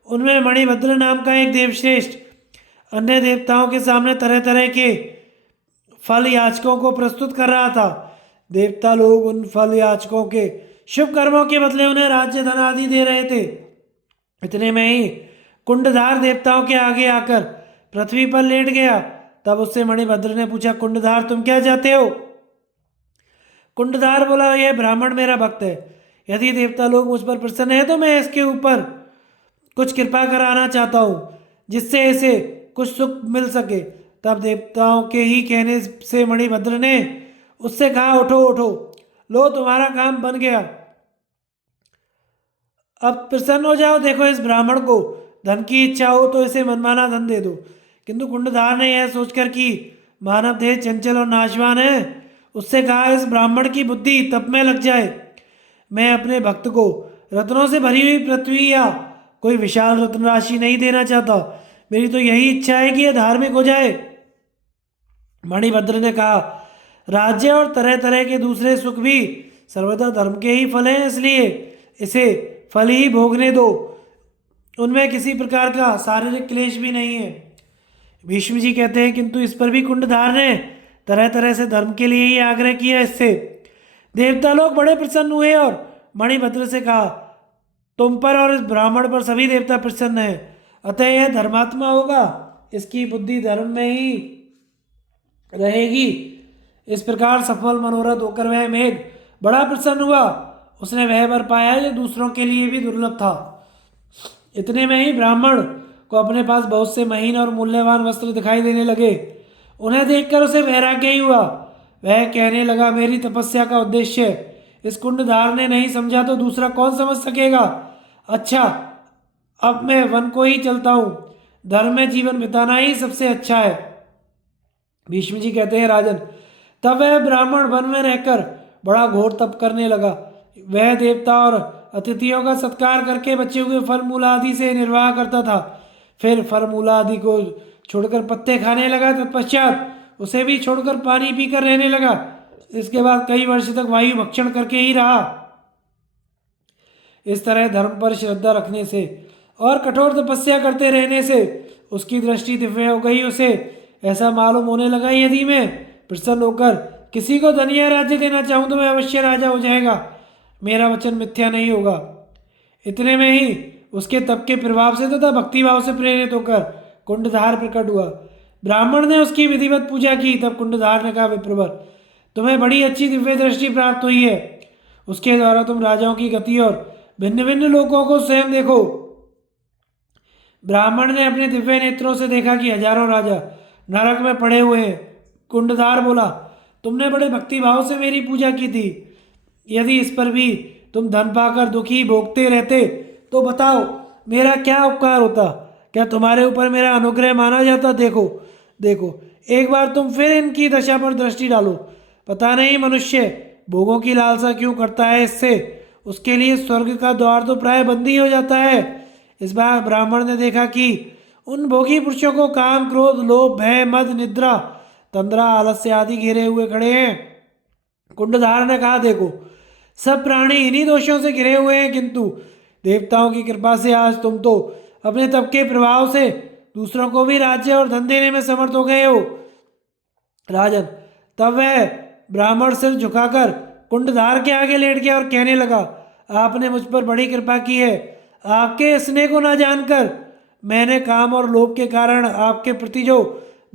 उनमें मणिभद्र नाम का एक देवश्रेष्ठ अन्य देवताओं के सामने तरह तरह के फल याचकों को प्रस्तुत कर रहा था। देवता लोग उन फल याचकों के शुभ कर्मों के बदले उन्हें राज्य, धन आदि दे रहे थे। इतने में ही कुंडधार देवताओं के आगे आकर पृथ्वी पर लेट गया। तब उससे मणिभद्र ने पूछा, कुंडधार, तुम क्या चाहते हो? कुंडधार बोला, यह ब्राह्मण मेरा भक्त है। यदि देवता लोग मुझ पर प्रसन्न है तो मैं इसके ऊपर कुछ कृपा कराना चाहता हूँ, जिससे इसे कुछ सुख मिल सके। तब देवताओं के ही कहने से मणिभद्र ने उससे कहा, उठो उठो, लो तुम्हारा काम बन गया, अब प्रसन्न हो जाओ। देखो, इस ब्राह्मण को धन की इच्छा हो तो इसे मनमाना धन दे दो। किंतु कुंडधार ने यह सोचकर कि मानव देह चंचल और नाशवान है, उससे कहा, इस ब्राह्मण की बुद्धि तप में लग जाए। मैं अपने भक्त को रत्नों से भरी हुई पृथ्वी या कोई विशाल रत्न राशि नहीं देना चाहता। मेरी तो यही इच्छा है कि यह धार्मिक हो जाए। मणिभद्र ने कहा, राज्य और तरह तरह के दूसरे सुख भी सर्वदा धर्म के ही फल हैं, इसलिए इसे फल ही भोगने दो। उनमें किसी प्रकार का शारीरिक क्लेश भी नहीं है। भीष्म जी कहते हैं, किंतु इस पर भी कुंडधार ने तरह तरह से धर्म के लिए ही आग्रह किया। इससे देवता लोग बड़े प्रसन्न हुए और मणिभद्र से कहा, तुम पर और इस ब्राह्मण पर सभी देवता प्रसन्न हैं, अतः यह धर्मात्मा होगा, इसकी बुद्धि धर्म में ही रहेगी। इस प्रकार सफल मनोरथ होकर वह मेघ बड़ा प्रसन्न हुआ उसने वह वर पाया जो दूसरों के लिए भी दुर्लभ था। इतने में ही ब्राह्मण को अपने पास बहुत से महीन और मूल्यवान वस्त्र दिखाई देने लगे। उन्हें देखकर उसे वैराग्य ही हुआ। वह कहने लगा, मेरी तपस्या का उद्देश्य इस कुंडधार ने नहीं समझा तो दूसरा कौन समझ सकेगा। अच्छा, अब मैं वन को ही चलता हूँ। धर्म में जीवन बिताना ही सबसे अच्छा है। भीष्म जी कहते हैं, राजन, तब वह ब्राह्मण वन में रहकर बड़ा घोर तप करने लगा। वह देवता और अतिथियों का सत्कार करके बचे हुए फल मूल आदि से निर्वाह करता था। फिर फल मूल आदि को छोड़कर पत्ते खाने लगा। तत्पश्चात उसे भी छोड़कर पानी पीकर रहने लगा। इसके बाद कई वर्ष तक वायु भक्षण करके ही रहा। इस तरह धर्म पर श्रद्धा रखने से और कठोर तपस्या करते रहने से उसकी दृष्टि दिव्य हो गई। उसे ऐसा मालूम होने लगा, यदि मैं प्रसन्न होकर किसी को धन या राज्य देना चाहूँ तो मैं अवश्य राजा हो जाएगा। मेरा वचन मिथ्या नहीं होगा। इतने में ही उसके तप के प्रभाव से तथा भक्तिभाव से प्रेरित होकर कुंडधार प्रकट हुआ। ब्राह्मण ने उसकी विधिवत पूजा की। तब कुंडधार ने कहा, विप्रवर, तुम्हें बड़ी अच्छी दिव्य दृष्टि प्राप्त हुई है। उसके द्वारा तुम राजाओं की गति और भिन्न भिन्न लोकों को स्वयं देखो। ब्राह्मण ने अपने दिव्य नेत्रों से देखा कि हजारों राजा नरक में पड़े हुए हैं। कुंडधार बोला, तुमने बड़े भक्तिभाव से मेरी पूजा की थी। यदि इस पर भी तुम धन पाकर दुखी भोगते रहते तो बताओ मेरा क्या उपकार होता। क्या तुम्हारे ऊपर मेरा अनुग्रह माना जाता। देखो देखो, एक बार तुम फिर इनकी दशा पर दृष्टि डालो। पता नहीं मनुष्य भोगों की लालसा क्यों करता है। इससे उसके लिए स्वर्ग का द्वार तो प्राय बंद ही हो जाता है। इस बार ब्राह्मण ने देखा कि उन भोगी पुरुषों को काम, क्रोध, लोभ, भय, मद, निद्रा, तंद्रा, आलस्य आदि घेरे हुए खड़े हैं। कुंडधार ने कहा, देखो, सब प्राणी इन्हीं दोषों से घिरे हुए हैं, किंतु देवताओं की कृपा से आज तुम तो अपने तप के प्रभाव से दूसरों को भी राज्य और धन देने में समर्थ हो गए हो। राजन, तब वह ब्राह्मण सिर झुकाकर कुंडधार के आगे लेट गया और कहने लगा, आपने मुझ पर बड़ी कृपा की है। आपके स्नेह को न जानकर मैंने काम और लोभ के कारण आपके प्रति जो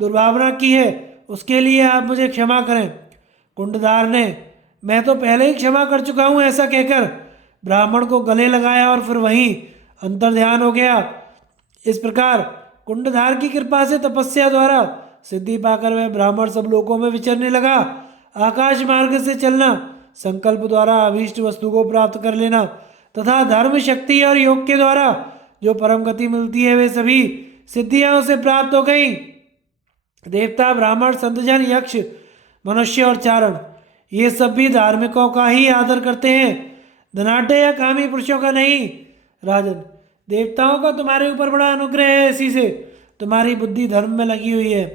दुर्भावना की है उसके लिए आप मुझे क्षमा करें। कुंडधार ने, मैं तो पहले ही क्षमा कर चुका हूँ, ऐसा कहकर ब्राह्मण को गले लगाया और फिर वहीं अंतर्ध्यान हो गया। इस प्रकार कुंडधार की कृपा से तपस्या द्वारा सिद्धि पाकर वह ब्राह्मण सब लोकों में विचरने लगा। आकाश मार्ग से चलना, संकल्प द्वारा अभीष्ट वस्तु को प्राप्त कर लेना तथा धर्म, शक्ति और योग के द्वारा जो परम गति मिलती है वे सभी सिद्धियां उसे प्राप्त हो गई। देवता, ब्राह्मण, संतजन, यक्ष, मनुष्य और चारण, ये सब भी धार्मिकों का ही आदर करते हैं, धनाढ्य या कामी पुरुषों का नहीं। राजन, देवताओं का तुम्हारे ऊपर बड़ा अनुग्रह है। इसी से तुम्हारी बुद्धि धर्म में लगी हुई है।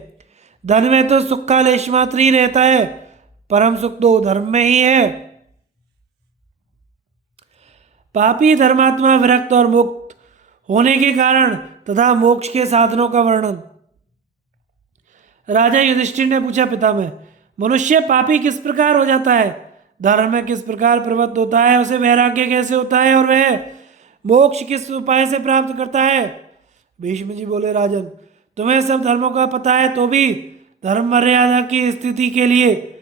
धन में तो सुख का लेश मात्र ही रहता है, परम सुख तो धर्म में ही है। पापी, धर्मात्मा, विरक्त और मुक्त होने के कारण तथा मोक्ष के साधनों का वर्णन। राजा युधिष्ठिर ने पूछा, पितामह, मनुष्य पापी किस प्रकार हो जाता है, धर्म में किस प्रकार प्रवृत्त होता है, उसे वैराग्य कैसे होता है और वह मोक्ष किस उपाय से प्राप्त करता है। भीष्म जी बोले, राजन, तुम्हें सब धर्मों का पता है तो भी धर्म मर्यादा की स्थिति के लिए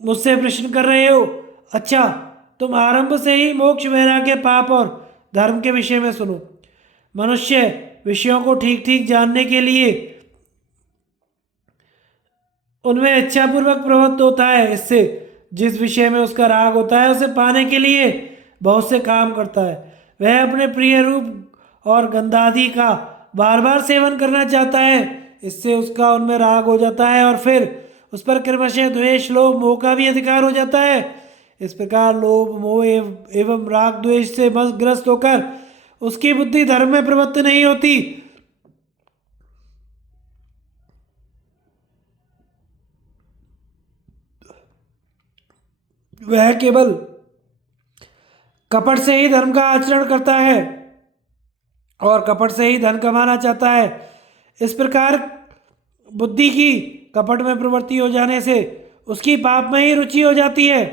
मुझसे प्रश्न कर रहे हो। अच्छा, तुम आरंभ से ही मोक्ष, वैराग्य, पाप और धर्म के विषय में सुनो। मनुष्य विषयों को ठीक ठीक जानने के लिए उनमें इच्छापूर्वक प्रवृत्त होता है। इससे जिस विषय में उसका राग होता है उसे पाने के लिए बहुत से काम करता है। वह अपने प्रिय रूप और गंधादि का बार बार सेवन करना चाहता है। इससे उसका उनमें राग हो जाता है और फिर उस पर क्रमशः द्वेष, लोभ, मोह का भी अधिकार हो जाता है। इस प्रकार लोभ, मोह एवं राग द्वेष से ग्रस्त होकर उसकी बुद्धि धर्म में प्रवृत्त नहीं होती। वह केवल कपट से ही धर्म का आचरण करता है और कपट से ही धन कमाना चाहता है। इस प्रकार बुद्धि की कपट में प्रवृत्ति हो जाने से उसकी पाप में ही रुचि हो जाती है।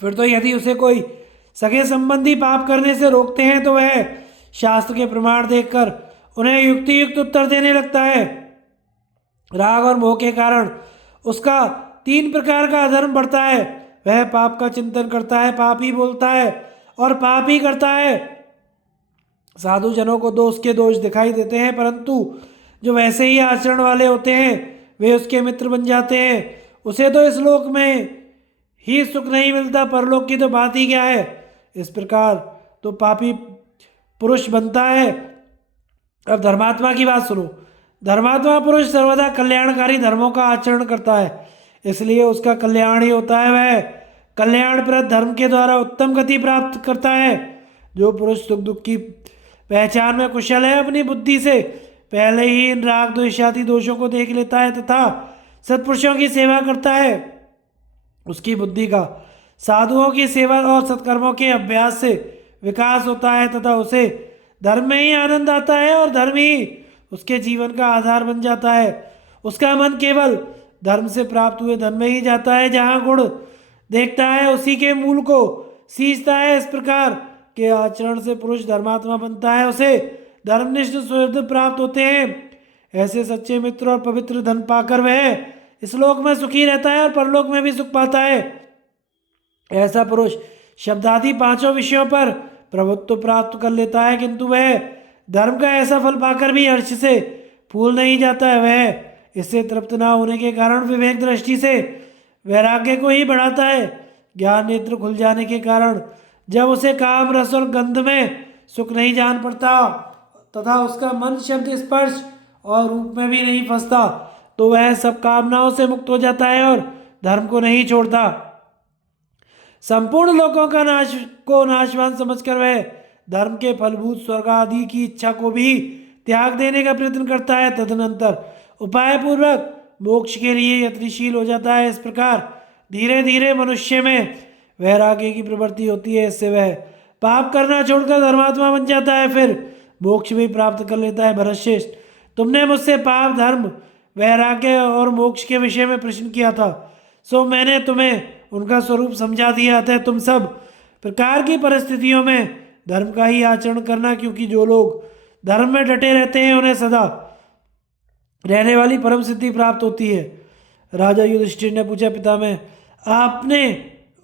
फिर तो यदि उसे कोई सगे संबंधी पाप करने से रोकते हैं तो वह शास्त्र के प्रमाण देखकर उन्हें युक्ति युक्त उत्तर देने लगता है। राग और मोह के कारण उसका 3 प्रकार का अधर्म बढ़ता है। वह पाप का चिंतन करता है, पाप ही बोलता है और पाप ही करता है। साधु जनों को दोष के दोष दिखाई देते हैं, परंतु जो वैसे ही आचरण वाले होते हैं वे उसके मित्र बन जाते हैं। उसे तो इस लोक में ही सुख नहीं मिलता, परलोक की तो बात ही क्या है। इस प्रकार तो पापी पुरुष बनता है। अब धर्मात्मा की बात सुनो। धर्मात्मा पुरुष सर्वदा कल्याणकारी धर्मों का आचरण करता है, इसलिए उसका कल्याण ही होता है। वह कल्याणप्रद धर्म के द्वारा उत्तम गति प्राप्त करता है। जो पुरुष सुख दुख की पहचान में कुशल है, अपनी बुद्धि से पहले ही इन राग द्वेष आदि दोषों को देख लेता है तथा सत्पुरुषों की सेवा करता है, उसकी बुद्धि का साधुओं की सेवा और सत्कर्मों के अभ्यास से विकास होता है तथा उसे धर्म में ही आनंद आता है और धर्म ही उसके जीवन का आधार बन जाता है। उसका मन केवल धर्म से प्राप्त हुए धन में ही जाता है, जहाँ गुण देखता है उसी के मूल को सींचता है। इस प्रकार के आचरण से पुरुष धर्मात्मा बनता है, उसे धर्मनिष्ठ सुहृद प्राप्त होते हैं। ऐसे सच्चे मित्र और पवित्र धन पाकर वह इस लोक में सुखी रहता है और परलोक में भी सुख पाता है। ऐसा पुरुष शब्दादि पांचों विषयों पर प्रभुत्व प्राप्त कर लेता है, किंतु वह धर्म का ऐसा फल पाकर भी हर्ष से फूल नहीं जाता है। वह इससे तृप्त न होने के कारण विवेक दृष्टि से वैराग्य को ही बढ़ाता है। ज्ञान नेत्र खुल जाने के कारण जब उसे काम रस और गंध में सुख नहीं जान पड़ता तथा उसका मन शब्द स्पर्श और रूप में भी नहीं फंसता, तो वह सब कामनाओं से मुक्त हो जाता है और धर्म को नहीं छोड़ता। संपूर्ण लोकों का नाशवान समझकर वह धर्म के फलभूत स्वर्ग आदि की इच्छा को भी त्याग देने का प्रयत्न करता है। तदनंतर उपाय पूर्वक मोक्ष के लिए यत्नशील हो जाता है। इस प्रकार धीरे धीरे मनुष्य में वैराग्य की प्रवृत्ति होती है। इससे वह पाप करना छोड़कर धर्मात्मा बन जाता है, फिर मोक्ष भी प्राप्त कर लेता है। भरतश्रेष्ठ, तुमने मुझसे पाप धर्म वैराग्य और मोक्ष के विषय में प्रश्न किया था, सो मैंने तुम्हें उनका स्वरूप समझा दिया। अतः तुम सब प्रकार की परिस्थितियों में धर्म का ही आचरण करना, क्योंकि जो लोग धर्म में डटे रहते हैं उन्हें सदा रहने वाली परम सिद्धि प्राप्त होती है। राजा युधिष्ठिर ने पूछा, पितामह, आपने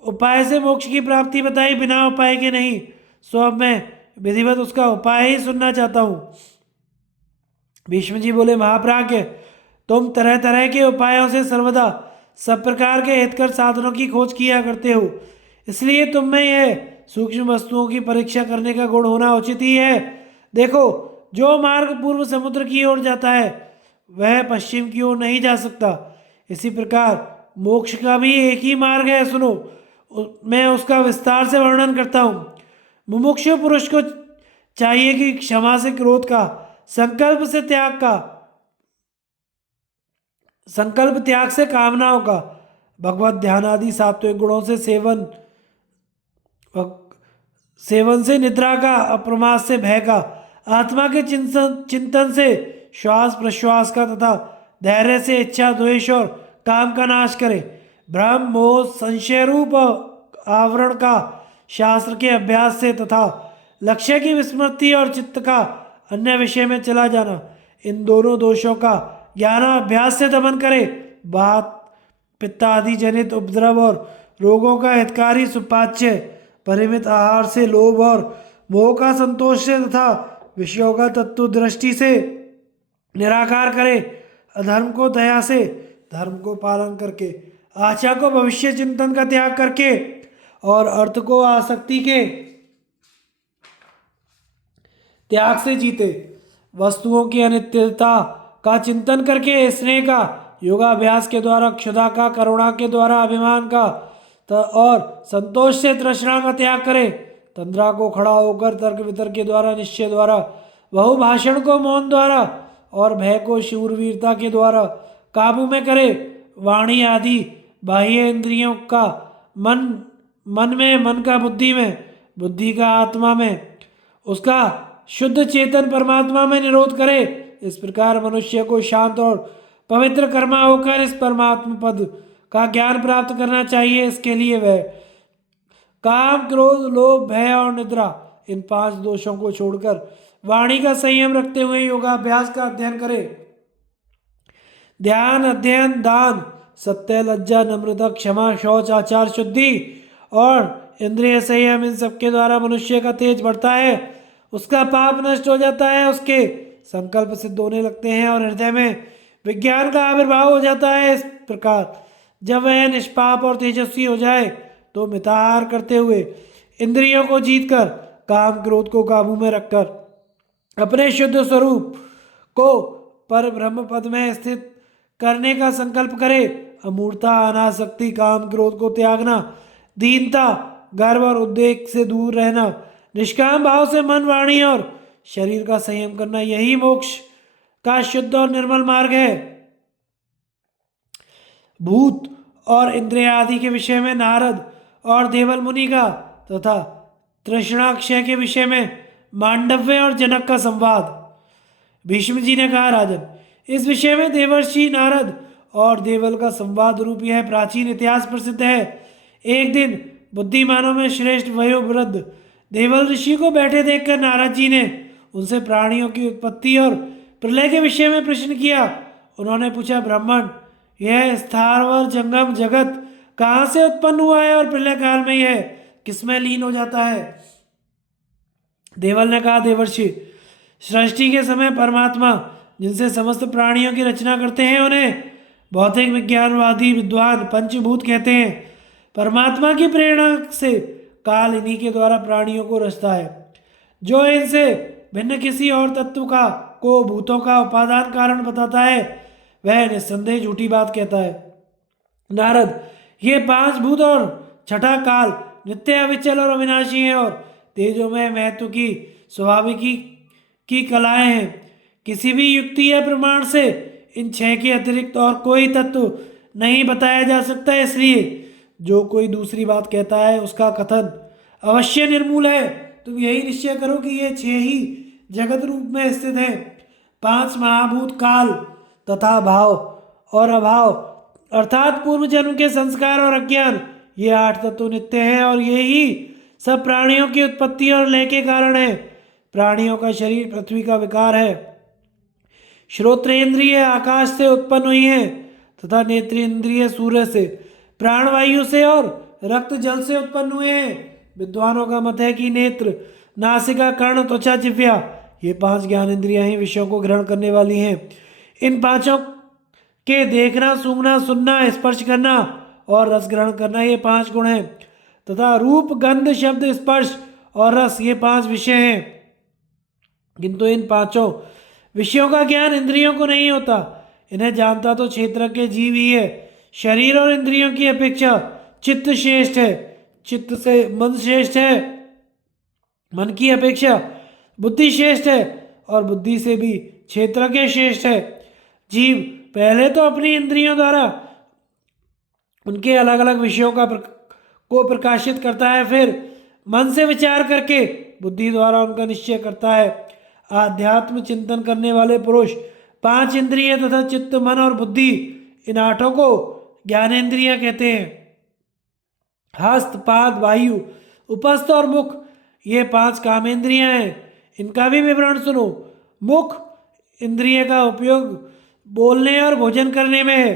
उपाय से मोक्ष की प्राप्ति बताई, बिना उपाय के नहीं, सो अब मैं विधिवत उसका उपाय ही सुनना चाहता हूँ। भीष्म जी बोले, महाप्राज्ञ, तुम तरह तरह के उपायों से सर्वदा सब प्रकार के हितकर साधनों की खोज किया करते हो, इसलिए तुम में यह सूक्ष्म वस्तुओं की परीक्षा करने का गुण होना उचित ही है। देखो, जो मार्ग पूर्व समुद्र की ओर जाता है वह पश्चिम की ओर नहीं जा सकता। इसी प्रकार मोक्ष का भी एक ही मार्ग है। सुनो, मैं उसका विस्तार से वर्णन करता हूँ। मुमुक्षु पुरुष को चाहिए कि क्षमा से क्रोध का, संकल्प त्याग से कामनाओं का, भगवत ध्यान आदि सात्विक गुणों से सेवन से निद्रा का, अप्रमाद से भय का, आत्मा के चिंतन से श्वास प्रश्वास का तथा धैर्य से इच्छा द्वेष और काम का नाश करे, भ्रम मोह संशय रूप आवरण का शास्त्र के अभ्यास से तथा लक्ष्य की विस्मृति और चित्त का अन्य विषय में चला जाना, इन दोनों दोषों का ज्ञानाभ्यास से दमन करे। बात पित्त आदि जनित उपद्रव और रोगों का हितकारी सुपाच्य, परिमित आहार से लोभ और मोह का संतोष से तथा विषयों का तत्व दृष्टि से निराकार करे। अधर्म को दया से, धर्म को पालन करके, आशा को भविष्य चिंतन का त्याग करके और अर्थ को आसक्ति के त्याग से जीते। वस्तुओं की अनित्यता का चिंतन करके, स्नेह का योगाभ्यास के द्वारा क्षुधा का, करुणा के द्वारा अभिमान का और संतोष से तृष्णा का त्याग करे। तंद्रा को खड़ा होकर तर्क वितर्क के द्वारा, निश्चय द्वारा, बहुभाषण को मौन द्वारा और भय को शूरवीरता के द्वारा काबू में करे। वाणी आदि बाह्य इंद्रियों का मन में, मन का बुद्धि में, बुद्धि का आत्मा में, उसका शुद्ध चेतन परमात्मा में निरोध करे। इस प्रकार मनुष्य को शांत और पवित्र कर्मा होकर इस परमात्मा पद का ज्ञान प्राप्त करना चाहिए। इसके लिए वह काम, क्रोध, लोभ, भय और निद्रा, इन 5 दोषों को छोड़कर वाणी का संयम रखते हुए योगाभ्यास का अध्ययन करे। ध्यान, अध्ययन, दान, सत्य, लज्जा, नम्रता, क्षमा, शौच, आचार शुद्धि और इंद्रिय संयम, इन सबके द्वारा मनुष्य का तेज बढ़ता है, उसका पाप नष्ट हो जाता है, उसके संकल्प सिद्ध होने लगते हैं और हृदय में विज्ञान का आविर्भाव हो जाता है। इस प्रकार जब वह निष्पाप और तेजस्वी हो जाए तो मिताहार करते हुए इंद्रियों को जीतकर काम क्रोध को काबू में रखकर अपने शुद्ध स्वरूप को पर ब्रह्म पद में स्थित करने का संकल्प करे। अमूर्ता, अनासक्ति, काम क्रोध को त्यागना, दीनता, गर्व और उद्वेग से दूर रहना, निष्काम भाव से मन, वाणी और शरीर का संयम करना, यही मोक्ष का शुद्ध और निर्मल मार्ग है। भूत और इंद्रिय आदि के विषय में नारद और देवल मुनि का तथा तृष्णाक्षय के विषय में मांडव्य और जनक का संवाद। भीष्म जी ने कहा, राजन, इस विषय में देवर्षि नारद और देवल का संवाद रूप यह प्राचीन इतिहास प्रसिद्ध है। एक दिन बुद्धिमानों में श्रेष्ठ वयोवृद्ध देवल ऋषि को बैठे देखकर नारद जी ने उनसे प्राणियों की उत्पत्ति और प्रलय के विषय में प्रश्न किया। उन्होंने पूछा, ब्राह्मण, यह स्थावर जंगम जगत कहाँ से उत्पन्न हुआ है और प्रलय काल में यह किसमें लीन हो जाता है? देवल ने कहा, देवर्षि, सृष्टि के समय परमात्मा जिनसे समस्त प्राणियों की रचना करते हैं उन्हें भौतिक विज्ञानवादी विद्वान पंचभूत कहते हैं। परमात्मा की प्रेरणा से काल इन्हीं के द्वारा प्राणियों को रचता है। जो इनसे भिन्न किसी और तत्व का को भूतों का उपादान कारण बताता है वह निस्संदेह झूठी बात कहता है। नारद, ये 5 भूत और छठा काल नित्य, अविचल और अविनाशी हैं और तेजोमय महत्व की स्वाभाविकी की कलाएं हैं। किसी भी युक्ति या प्रमाण से इन 6 के अतिरिक्त और कोई तत्व नहीं बताया जा सकता। इसलिए जो कोई दूसरी बात कहता है उसका कथन अवश्य निर्मूल है। तुम यही निश्चय करो कि ये 6 ही जगत रूप में स्थित हैं। 5 महाभूत काल तथा भाव और अभाव अर्थात पूर्व जन्म के संस्कार और अज्ञान, ये 8 तत्व नित्य हैं और ये ही सब प्राणियों की उत्पत्ति और लय के कारण है। प्राणियों का शरीर पृथ्वी का विकार है। श्रोत्रेंद्रिय आकाश से उत्पन्न हुई है तथा नेत्रेंद्रिय सूर्य से, प्राणवायु से और रक्त जल से उत्पन्न हुए हैं। विद्वानों का मत है कि नेत्र, नासिका, कर्ण, त्वचा, जिह्वा, ये 5 ज्ञान इंद्रियां ही विषयों को ग्रहण करने वाली हैं। इन 5 के देखना, सूंघना, सुनना, स्पर्श करना और रस ग्रहण करना, ये 5 गुण हैं तथा रूप, गंध, शब्द, स्पर्श और रस, ये 5 विषय हैं। किंतु इन 5 विषयों का ज्ञान इंद्रियों को नहीं होता। इन्हें जानता तो क्षेत्र के जीव ही है। शरीर और इंद्रियों की अपेक्षा चित्त श्रेष्ठ है, चित्त से मन श्रेष्ठ है, मन की अपेक्षा बुद्धि श्रेष्ठ है और बुद्धि से भी क्षेत्र के श्रेष्ठ है। जीव पहले तो अपनी इंद्रियों द्वारा उनके अलग अलग विषयों को प्रकाशित करता है, फिर मन से विचार करके बुद्धि द्वारा उनका निश्चय करता है। आध्यात्म चिंतन करने वाले पुरुष 5 इंद्रिय तथा चित्त, मन और बुद्धि, इन 8 को ज्ञानेंद्रियां कहते हैं। हस्त, पाद, वायु, उपस्थ और मुख, ये 5 कामेंद्रियां हैं। इनका भी विवरण सुनो। मुख इंद्रिय का उपयोग बोलने और भोजन करने में है।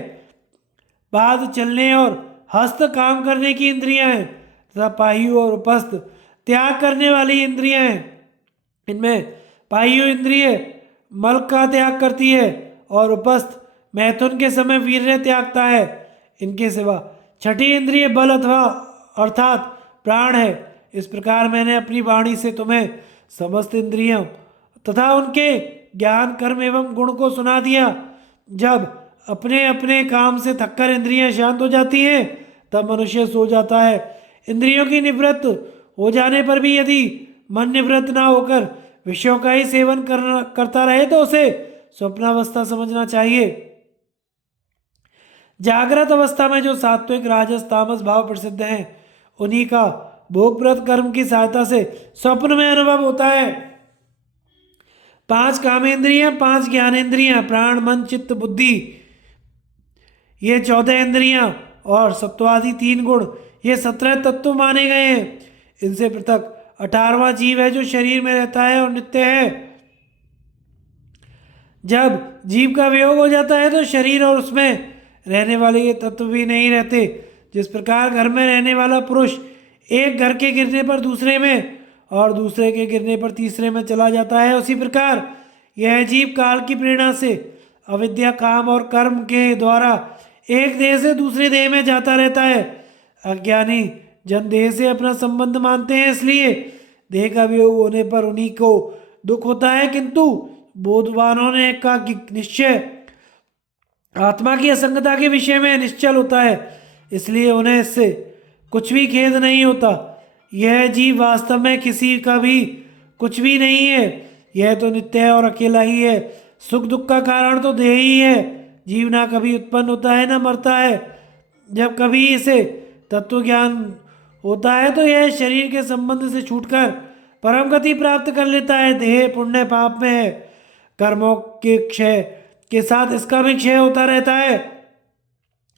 पाद चलने और हस्त काम करने की इंद्रियां हैं तथा पायु और उपस्थ त्याग करने वाली इंद्रियां हैं। इनमें पायु इंद्रिय मल का त्याग करती है और उपस्थ मैथुन के समय वीर्य त्यागता है। इनके सिवा छठी इंद्रिय बल अथवा अर्थात प्राण है। इस प्रकार मैंने अपनी वाणी से तुम्हें समस्त इंद्रियों तथा उनके ज्ञान, कर्म एवं गुण को सुना दिया। जब अपने अपने काम से थककर इंद्रियां शांत हो जाती हैं तब मनुष्य सो जाता है। इंद्रियों की निवृत्त हो जाने पर भी यदि मन निवृत्त ना होकर विषयों का ही सेवन करता रहे तो उसे स्वप्नावस्था समझना चाहिए। जागृत अवस्था में जो सात्विक, राजस, तामस भाव प्रसिद्ध हैं उन्हीं का भोगप्रद कर्म की सहायता से स्वप्न में अनुभव होता है। 5 कामेंद्रियां, 5 ज्ञानेंद्रियां, प्राण, मन, चित्त, बुद्धि, ये 14 इंद्रियां और सत्वादि 3 गुण, ये 17 तत्व माने गए हैं। इनसे पृथक 18वां जीव है जो शरीर में रहता है और नित्य है। जब जीव का वियोग हो जाता है तो शरीर और उसमें रहने वाले ये तत्व भी नहीं रहते। जिस प्रकार घर में रहने वाला पुरुष एक घर के गिरने पर दूसरे में और दूसरे के गिरने पर तीसरे में चला जाता है, उसी प्रकार यह जीव काल की प्रेरणा से अविद्या, काम और कर्म के द्वारा एक देह से दूसरे देह में जाता रहता है। अज्ञानी जन देह से अपना संबंध मानते हैं, इसलिए देह का वियोग होने पर उन्हीं को दुख होता है, किंतु बोधवानों ने का निश्चय आत्मा की असंगता के विषय में निश्चल होता है, इसलिए उन्हें इससे कुछ भी खेद नहीं होता। यह जीव वास्तव में किसी का भी कुछ भी नहीं है, यह तो नित्य है और अकेला ही है। सुख दुख का कारण तो देह ही है। जीव ना कभी उत्पन्न होता है ना मरता है। जब कभी इसे तत्व ज्ञान होता है तो यह शरीर के संबंध से छूटकर परम गति प्राप्त कर लेता है। देह पुण्य पाप में है, कर्मों के क्षय के साथ इसका भी क्षय होता रहता है।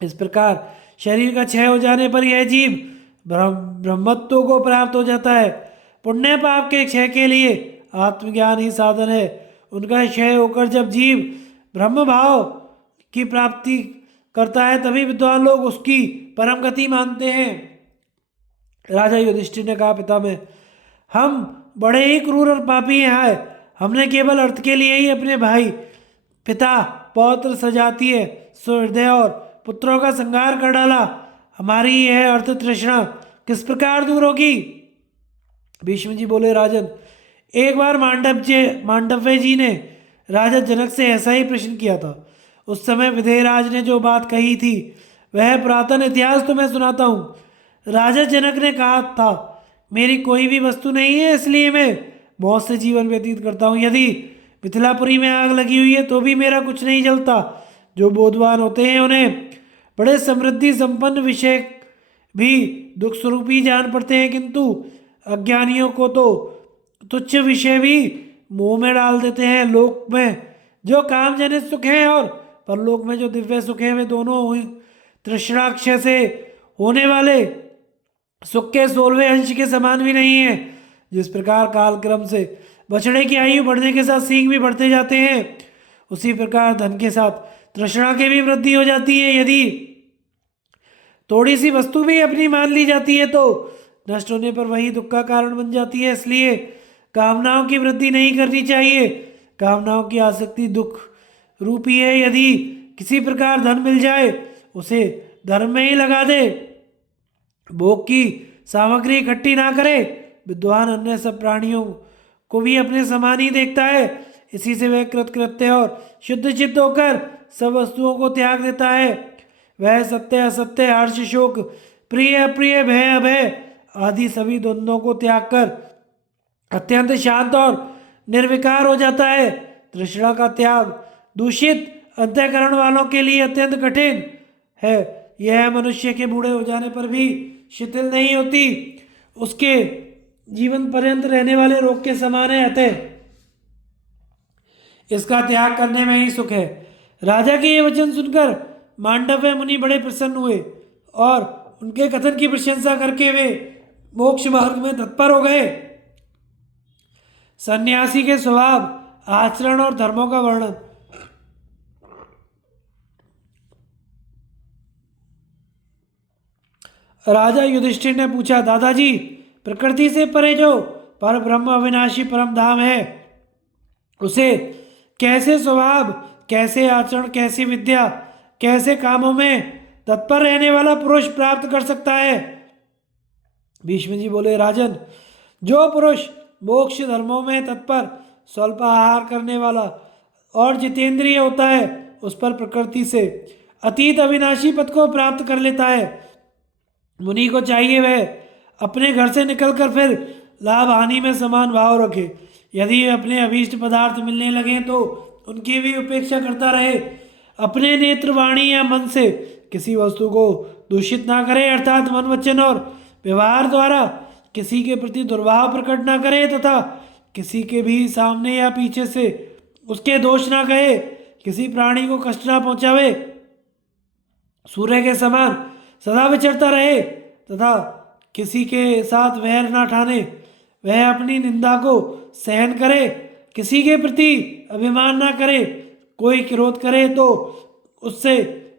इस प्रकार शरीर का क्षय हो जाने पर यह जीव ब्रह्मत्व को प्राप्त हो जाता है। पुण्य पाप के क्षय के लिए आत्मज्ञान ही साधन है। उनका क्षय होकर जब जीव ब्रह्म भाव की प्राप्ति करता है, तभी विद्वान लोग उसकी परम गति मानते हैं। राजा युधिष्ठिर ने कहा, पितामह, हम बड़े ही क्रूर और पापी हैं। हमने केवल अर्थ के लिए ही अपने भाई, पिता, पौत्र, सजातीय, सुहृदय और पुत्रों का संहार कर डाला। हमारी यह अर्थ तृष्णा किस प्रकार दूर होगी? भीष्म जी बोले, राजन, एक बार मांडव्य जी ने राजा जनक से ऐसा ही प्रश्न किया था। उस समय विदेहराज ने जो बात कही थी वह पुरातन इतिहास तुम्हें सुनाता हूँ। राजा जनक ने कहा था, मेरी कोई भी वस्तु नहीं है, इसलिए मैं मौत से जीवन व्यतीत करता हूँ। यदि मिथिलापुरी में आग लगी हुई है तो भी मेरा कुछ नहीं जलता। जो बोधवान होते हैं उन्हें बड़े समृद्धि संपन्न विषय भी दुख स्वरूप ही जान पड़ते हैं, किंतु अज्ञानियों को तो तुच्छ विषय भी मुंह में डाल देते हैं। लोक में जो काम जनित सुख है और परलोक में जो दिव्य सुख है, वे दोनों तृष्णाक्षय से होने वाले सुख के 16वें अंश के समान भी नहीं है। जिस प्रकार कालक्रम से बछड़े की आयु बढ़ने के साथ सींग भी बढ़ते जाते हैं, उसी प्रकार धन के साथ तृष्णा की भी वृद्धि हो जाती है। यदि थोड़ी सी वस्तु भी अपनी मान ली जाती है तो नष्ट होने पर वही दुख का कारण बन जाती है। इसलिए कामनाओं की वृद्धि नहीं करनी चाहिए। कामनाओं की आसक्ति दुख रूपी है। यदि किसी प्रकार धन मिल जाए, उसे धर्म में ही लगा दे, भोग की सामग्री इकट्ठी ना करे। विद्वान अन्य सब प्राणियों को भी अपने समान ही देखता है, इसी से वह कृतकृत्य और शुद्ध चित्त होकर सब वस्तुओं को त्याग देता है। वह सत्य असत्य, हर्ष शोक, प्रिय अप्रिय, भय अभय आदि सभी द्वंद्वों को त्याग कर अत्यंत शांत और निर्विकार हो जाता है। तृष्णा का त्याग दूषित अंतःकरण वालों के लिए अत्यंत कठिन है। यह मनुष्य के बूढ़े हो जाने पर भी शिथिल नहीं होती, उसके जीवन पर्यंत रहने वाले रोग के समान है। अतः इसका त्याग करने में ही सुख है। राजा के ये वचन सुनकर मांडव्य मुनि बड़े प्रसन्न हुए और उनके कथन की प्रशंसा करके वे मोक्ष मार्ग में तत्पर हो गए। सन्यासी के स्वभाव, आचरण और धर्मों का वर्णन। राजा युधिष्ठिर ने पूछा, दादाजी, प्रकृति से परे जो पर ब्रह्म अविनाशी परम धाम है, उसे कैसे स्वभाव, कैसे आचरण, कैसी विद्या, कैसे कामों में तत्पर रहने वाला पुरुष प्राप्त कर सकता है? भीष्म जी बोले, राजन, जो पुरुष मोक्ष धर्मों में तत्पर, स्वल्प आहार करने वाला और जितेंद्रिय होता है, उस पर प्रकृति से अतीत अविनाशी पद को प्राप्त कर लेता है। मुनि को चाहिए वह अपने घर से निकलकर फिर लाभ हानि में समान भाव रखे। यदि अपने अभीष्ट पदार्थ मिलने लगे तो उनकी भी उपेक्षा करता रहे। अपने नेत्र, वाणी या मन से किसी वस्तु को दूषित ना करे, अर्थात मन, वचन और व्यवहार द्वारा किसी के प्रति दुर्भाव प्रकट ना करे तथा किसी के भी सामने या पीछे से उसके दोष ना कहे, किसी प्राणी को कष्ट ना पहुंचावे, सूर्य के समान सदा विचरता रहे तथा किसी के साथ वैर ना ठाने, वह अपनी निंदा को सहन करे, किसी के प्रति अभिमान ना करे, कोई क्रोध करे तो उससे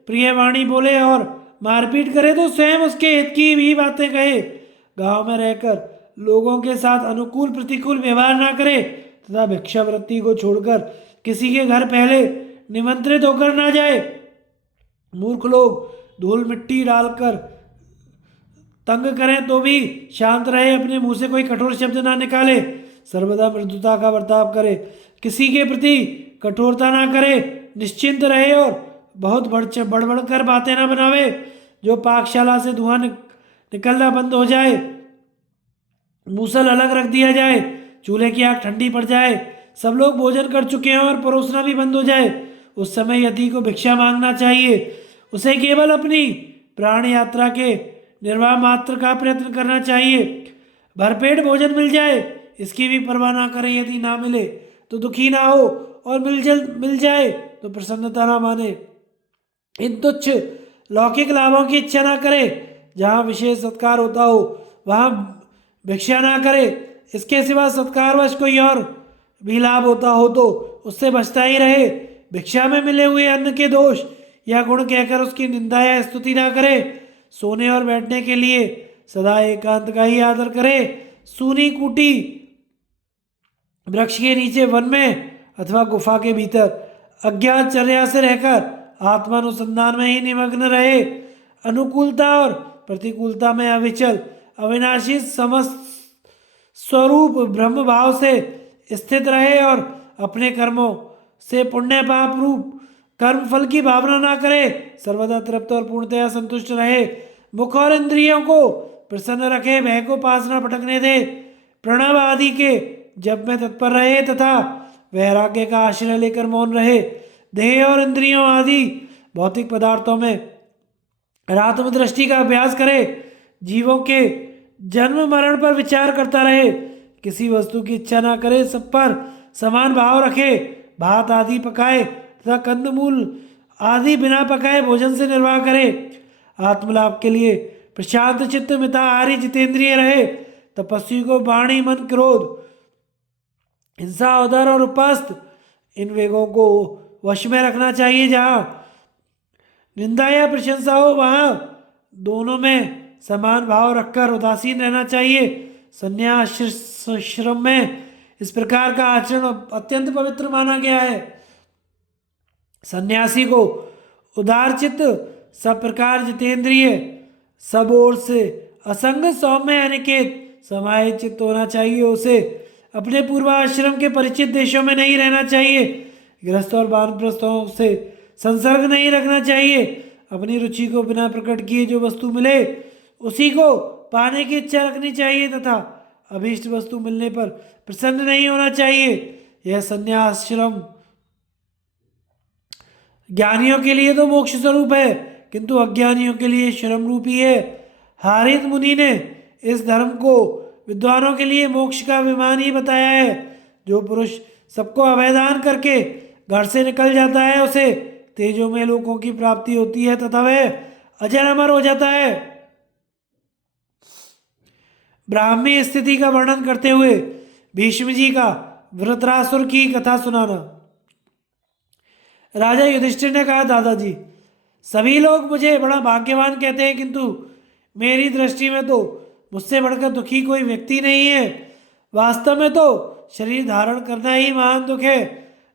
प्रिय वाणी बोले और मारपीट करे तो स्वयं उसके हित की भी बातें कहे। गांव में रहकर लोगों के साथ अनुकूल प्रतिकूल व्यवहार ना करे तथा भिक्षावृत्ति को छोड़कर किसी के घर पहले निमंत्रित होकर ना जाए। मूर्ख लोग धूल मिट्टी डालकर तंग करें तो भी शांत रहे, अपने मुंह से कोई कठोर शब्द ना निकाले, सर्वदा मृदुता का बर्ताव करे, किसी के प्रति कठोरता ना करे, निश्चिंत रहे और बहुत बढ़ बढ़ कर बातें ना बनावे। जो पाकशाला से धुआं निकलना बंद हो जाए, मूसल अलग रख दिया जाए, चूल्हे की आग ठंडी पड़ जाए, सब लोग भोजन कर चुके हैं और परोसना भी बंद हो जाए, उस समय यति को भिक्षा मांगना चाहिए। उसे केवल अपनी प्राण यात्रा के निर्वाह मात्र का प्रयत्न करना चाहिए। भरपेट भोजन मिल जाए इसकी भी परवाह ना करें, यदि ना मिले तो दुखी ना हो और मिल जाए तो प्रसन्नता ना माने। इन तुच्छ लौकिक लाभों की इच्छा ना करे, जहाँ विशेष सत्कार होता हो वहाँ भिक्षा ना करे, इसके सिवा सत्कारवश कोई और भी लाभ होता हो तो उससे बचता ही रहे। भिक्षा में मिले हुए अन्न के दोष या गुण कहकर उसकी निंदा या स्तुति ना करे। सोने और बैठने के लिए सदा एकांत का ही आदर करे। सूनी कुटी वृक्ष के नीचे वन में अथवा गुफा के भीतर अज्ञातचर्या से रहकर आत्मानुसंधान में ही निमग्न रहे। अनुकूलता और प्रतिकूलता में अविचल अविनाशी समस्त स्वरूप ब्रह्म भाव से स्थित रहे और अपने कर्मों से पुण्य पाप रूप कर्म फल की भावना ना करे। सर्वदा तृप्त और पूर्णतया संतुष्ट रहे। मुख और इंद्रियों को प्रसन्न रखे, भय को पास न भटकने दे। प्रणव आदि के जप में तत्पर रहे तथा वैराग्य का आश्रय लेकर मौन रहे। देह और इंद्रियों आदि भौतिक पदार्थों में आत्म दृष्टि का अभ्यास करे। जीवों के जन्म मरण पर विचार करता रहे। किसी वस्तु की इच्छा ना करे, सब पर समान भाव रखे। भात आदि पकाए तथा कंदमूल आदि बिना पकाए भोजन से निर्वाह करे। आत्मलाभ के लिए प्रशांत चित्त मिताहारी जितेंद्रिय रहे। तपस्वी को वाणी मन क्रोध हिंसा उदर और उपस्थ इन वेगों को वश में रखना चाहिए। जहाँ निंदा या प्रशंसा हो वहाँ दोनों में समान भाव रखकर उदासीन रहना चाहिए। संन्यासाश्रम में इस प्रकार का आचरण अत्यंत पवित्र माना गया है। सन्यासी को उदारचित्त, सब प्रकार जितेंद्रिय, सब ओर से असंग सौम्य अनिकेत समाहित चित्त होना चाहिए। उसे अपने पूर्वाश्रम के परिचित देशों में नहीं रहना चाहिए। गृहस्थ और वानप्रस्थों से संसर्ग नहीं रखना चाहिए। अपनी रुचि को बिना प्रकट किए जो वस्तु मिले उसी को पाने की इच्छा रखनी चाहिए तथा अभीष्ट वस्तु मिलने पर प्रसन्न नहीं होना चाहिए। यह संन्यासाश्रम ज्ञानियों के लिए तो मोक्ष स्वरूप है, किंतु अज्ञानियों के लिए श्रम रूपी है। हारित मुनि ने इस धर्म को विद्वानों के लिए मोक्ष का विमान ही बताया है। जो पुरुष सबको अभयदान करके घर से निकल जाता है उसे तेजो में लोकों की प्राप्ति होती है तथा वह अजर अमर हो जाता है। ब्राह्मी स्थिति का वर्णन करते हुए भीष्म जी का वृत्रासुर की कथा सुनाना। राजा युधिष्ठिर ने कहा, दादाजी सभी लोग मुझे बड़ा भाग्यवान कहते हैं, किंतु मेरी दृष्टि में तो मुझसे बढ़कर दुखी कोई व्यक्ति नहीं है। वास्तव में तो शरीर धारण करना ही महान दुख है।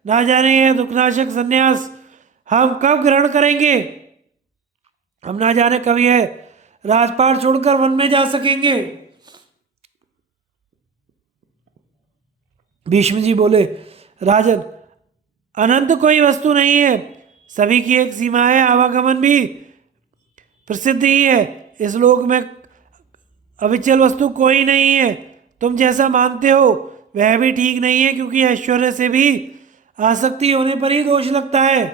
ना जाने यह दुखनाशक संन्यास हम कब ग्रहण करेंगे। हम ना जाने कब यह राजपाट छोड़कर वन में जा सकेंगे। भीष्म जी बोले, राजन अनंत कोई वस्तु नहीं है, सभी की एक सीमा है। आवागमन भी प्रसिद्ध ही है। इस लोक में अविचल वस्तु कोई नहीं है। तुम जैसा मानते हो वह भी ठीक नहीं है, क्योंकि ऐश्वर्य से भी आसक्ति होने पर ही दोष लगता है।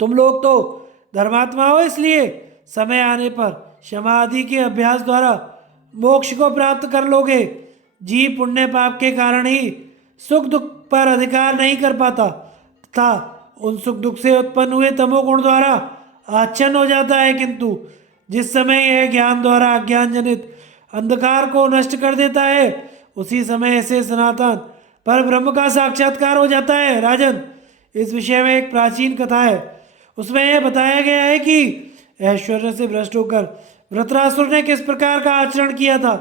तुम लोग तो धर्मात्मा हो, इसलिए समय आने पर क्षमा आदि के अभ्यास द्वारा मोक्ष को प्राप्त कर लोगे। जीव पुण्य पाप के कारण ही सुख दुख पर अधिकार नहीं कर पाता तथा उन सुख दुख से उत्पन्न हुए तमोगुण द्वारा आच्छन्न हो जाता है। किंतु जिस समय यह ज्ञान द्वारा अज्ञान जनित अंधकार को नष्ट कर देता है उसी समय ऐसे सनातन पर ब्रह्म का साक्षात्कार हो जाता है। राजन इस विषय में एक प्राचीन कथा है, उसमें यह बताया गया है कि ऐश्वर्य से भ्रष्ट होकर वृत्रासुर ने किस प्रकार का आचरण किया था,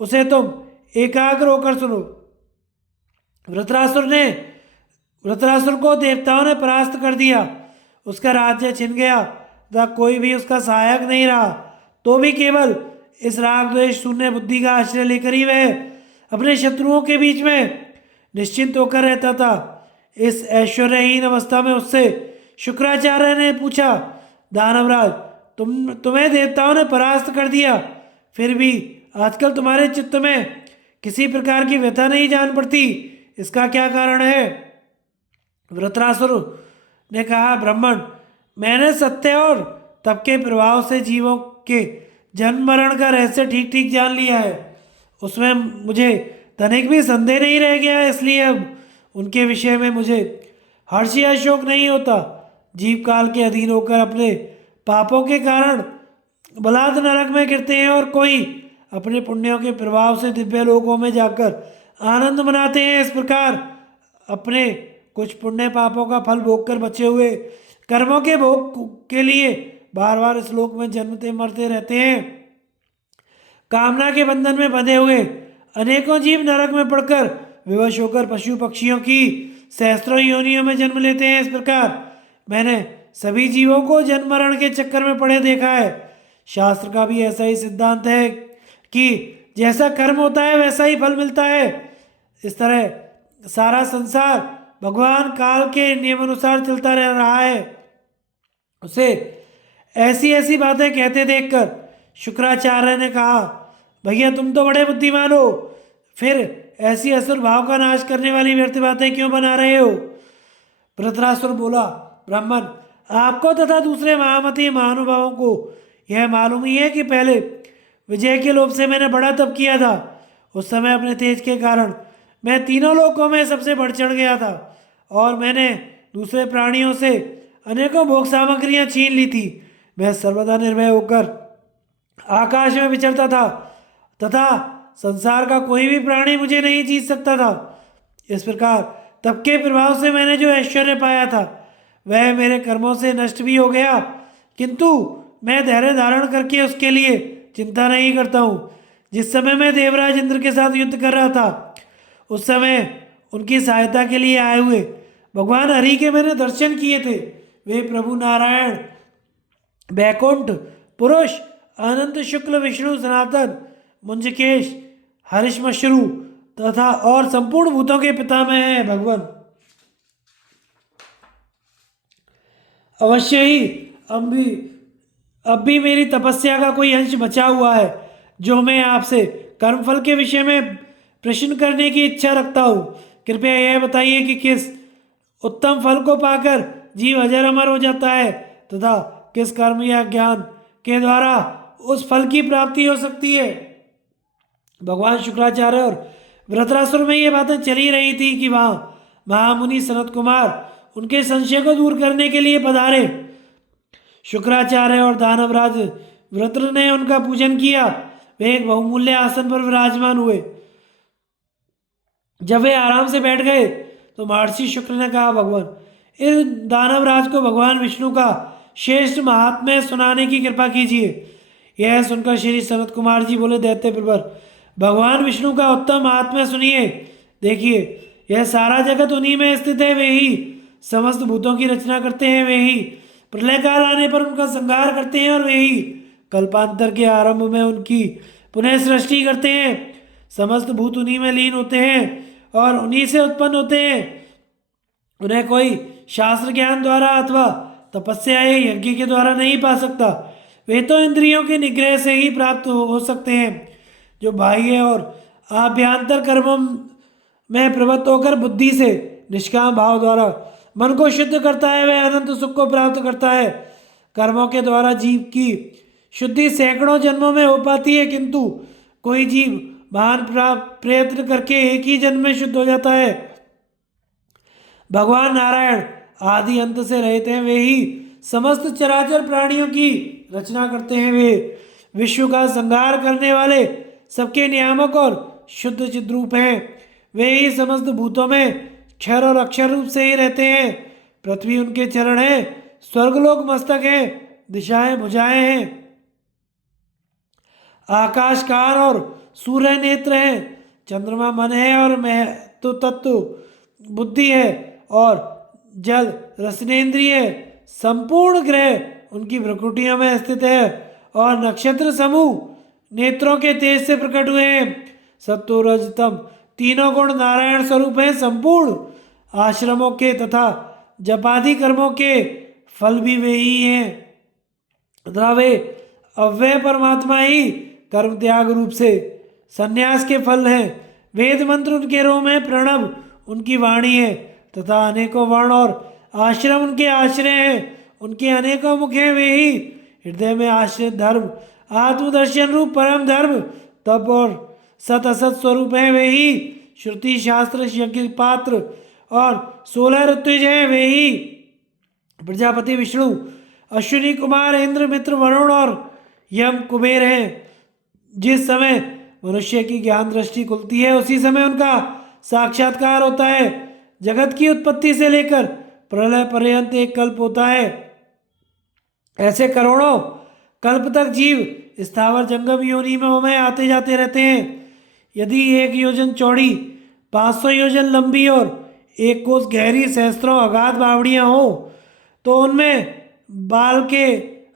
उसे तुम एकाग्र होकर सुनो। वृत्रासुर ने वृत्रासुर को देवताओं ने परास्त कर दिया, उसका राज्य छिन गया तथा कोई भी उसका सहायक नहीं रहा। तो भी केवल इस राग द्वेष शून्य बुद्धि का आश्रय लेकर ही वह अपने शत्रुओं के बीच में निश्चिंत होकर रहता था। इस ऐश्वर्यहीन अवस्था में उससे शुक्राचार्य ने पूछा, दानवराज, तुम्हें देवताओं ने परास्त कर दिया, फिर भी आजकल तुम्हारे चित्त में किसी प्रकार की व्यथा नहीं जान पड़ती, इसका क्या कारण है? वृत्रासुर ने कहा, ब्राह्मण, मैंने सत्य और तप के प्रभाव से जीवों के जन्म मरण का रहस्य ठीक ठीक जान लिया है। उसमें मुझे तनिक भी संदेह नहीं रह गया है, इसलिए अब उनके विषय में मुझे हर्ष या शोक नहीं होता। जीव काल के अधीन होकर अपने पापों के कारण बलात् नरक में गिरते हैं और कोई अपने पुण्यों के प्रभाव से दिव्य लोकों में जाकर आनंद मनाते हैं। इस प्रकार अपने कुछ पुण्य पापों का फल भोग कर बचे हुए कर्मों के भोग के लिए बार बार इस लोक में जन्मते मरते रहते हैं। कामना के बंधन में बंधे हुए अनेकों जीव नरक में पड़कर विवश होकर पशु पक्षियों की सहस्त्रों योनियों में जन्म लेते हैं। इस प्रकार मैंने सभी जीवों को जन्म मरण के चक्कर में पड़े देखा है। शास्त्र का भी ऐसा ही सिद्धांत है कि जैसा कर्म होता है वैसा ही फल मिलता है। इस तरह सारा संसार भगवान काल के नियमानुसार चलता रह रहा है। उसे ऐसी ऐसी बातें कहते देखकर शुक्राचार्य ने कहा, भैया तुम तो बड़े बुद्धिमान हो, फिर ऐसी असुर भाव का नाश करने वाली व्यर्थ बातें क्यों बना रहे हो? वृत्रासुर बोला, ब्राह्मण, आपको तथा दूसरे महामती महानुभावों को यह मालूम ही है कि पहले विजय के लोभ से मैंने बड़ा तप किया था। उस समय अपने तेज के कारण मैं तीनों लोकों में सबसे बढ़ चढ़ गया था और मैंने दूसरे प्राणियों से अनेकों भोग सामग्रियां छीन ली थी। मैं सर्वदा निर्भय होकर आकाश में विचरता था तथा संसार का कोई भी प्राणी मुझे नहीं जीत सकता था। इस प्रकार तप के प्रभाव से मैंने जो ऐश्वर्य पाया था वह मेरे कर्मों से नष्ट भी हो गया, किंतु मैं धैर्य धारण करके उसके लिए चिंता नहीं करता हूँ। जिस समय मैं देवराज इंद्र के साथ युद्ध कर रहा था उस समय उनकी सहायता के लिए आए हुए भगवान हरि के मैंने दर्शन किए थे। वे प्रभु नारायण, बैकुंठ, पुरुष, अनंत शुक्ल, विष्णु, सनातन, मुंजकेश, हरिश्मश्रु तथा और संपूर्ण भूतों के पितामह हैं भगवान। अवश्य ही अब भी मेरी तपस्या का कोई अंश बचा हुआ है जो मैं आपसे कर्मफल के विषय में प्रश्न करने की इच्छा रखता हूँ। कृपया यह बताइए कि किस उत्तम फल को पाकर जीव अजर अमर हो जाता है तथा किस कर्म या ज्ञान के द्वारा उस फल की प्राप्ति हो सकती है। भगवान शुक्राचार्य और वृत्रासुर में ये बातें चली रही थी कि वहाँ महामुनि सनत कुमार उनके संशय को दूर करने के लिए पधारे। शुक्राचार्य और दानवराज वृत्र ने उनका पूजन किया। वे एक बहुमूल्य आसन पर विराजमान हुए। जब वे आराम से बैठ गए तो महर्षि शुक्र ने कहा, भगवान, इस दानवराज को भगवान विष्णु का श्रेष्ठ महात्म्य सुनाने की कृपा कीजिए। यह सुनकर श्री सनत कुमार जी बोले, दैत्य प्रवर, भगवान विष्णु का उत्तम महात्म्य सुनिए। देखिए, यह सारा जगत उन्हीं में स्थित है। वे ही समस्त भूतों की रचना करते हैं, वे ही प्रलय काल आने पर उनका संहार करते हैं और वे ही कल्पांतर के आरंभ में उनकी पुनः सृष्टि करते हैं। समस्त भूत उन्हीं में लीन होते हैं और उन्हीं से उत्पन्न होते हैं। उन्हें कोई शास्त्र ज्ञान द्वारा अथवा तपस्या या यज्ञ के द्वारा नहीं पा सकता। वे तो इंद्रियों के निग्रह से ही प्राप्त हो सकते हैं। जो बाह्य और आभ्यंतर कर्मों में प्रवृत्त होकर बुद्धि से निष्काम भाव द्वारा मन को शुद्ध करता है, वह अनंत सुख को प्राप्त करता है। कर्मों के द्वारा जीव की शुद्धि सैकड़ों जन्मों में हो पाती है, किंतु कोई जीव महान प्रयत्न करके एक ही जन्म में शुद्ध हो जाता है। भगवान नारायण आदि अंत से रहित हैं। वे ही समस्त चराचर प्राणियों की रचना करते हैं। वे विश्व का संहार करने वाले सबके नियामक और शुद्ध चिद्रूप हैं। वे ही समस्त भूतों में क्षर और अक्षर रूप से ही रहते हैं। पृथ्वी उनके चरण हैं। स्वर्गलोक मस्तक है, दिशाएं भुजाएं हैं, आकाश कान और सूर्य नेत्र है, चंद्रमा मन है और मह तो तत्व बुद्धि है, और जल रसनेन्द्रिय है। संपूर्ण ग्रह उनकी भ्रुकुटियों में स्थित है, और नक्षत्र समूह नेत्रों के तेज से प्रकट हुए हैं। सत्व रजतम तीनों गुण नारायण स्वरूप हैं। संपूर्ण आश्रमों के तथा जपादि कर्मों के फल भी वे ही हैं तथा वे अव्यय परमात्मा ही कर्म त्याग रूप से संन्यास के फल हैं। वेद मंत्र उनके रोम है, प्रणव उनकी वाणी है तथा अनेकों वर्ण और आश्रम उनके आश्रय हैं। उनके अनेकों मुख हैं, वे ही हृदय में आश्रित धर्म आत्मदर्शन रूप परम धर्म तप और सत असत स्वरूप है, वे ही श्रुति शास्त्र यज्ञ पात्र और 16 ऋत्विज हैं, वे ही प्रजापति विष्णु अश्विनी कुमार इंद्र मित्र वरुण और यम कुबेर हैं। जिस समय मनुष्य की ज्ञान दृष्टि खुलती है उसी समय उनका साक्षात्कार होता है। जगत की उत्पत्ति से लेकर प्रलय पर्यंत एक कल्प होता है। ऐसे करोड़ों कल्प तक जीव स्थावर जंगम योनि में आते जाते रहते हैं। यदि 1 योजन चौड़ी 500 योजन लंबी और 1 कोस गहरी सहस्त्रों अगाध बावड़ियाँ हो तो उनमें बाल के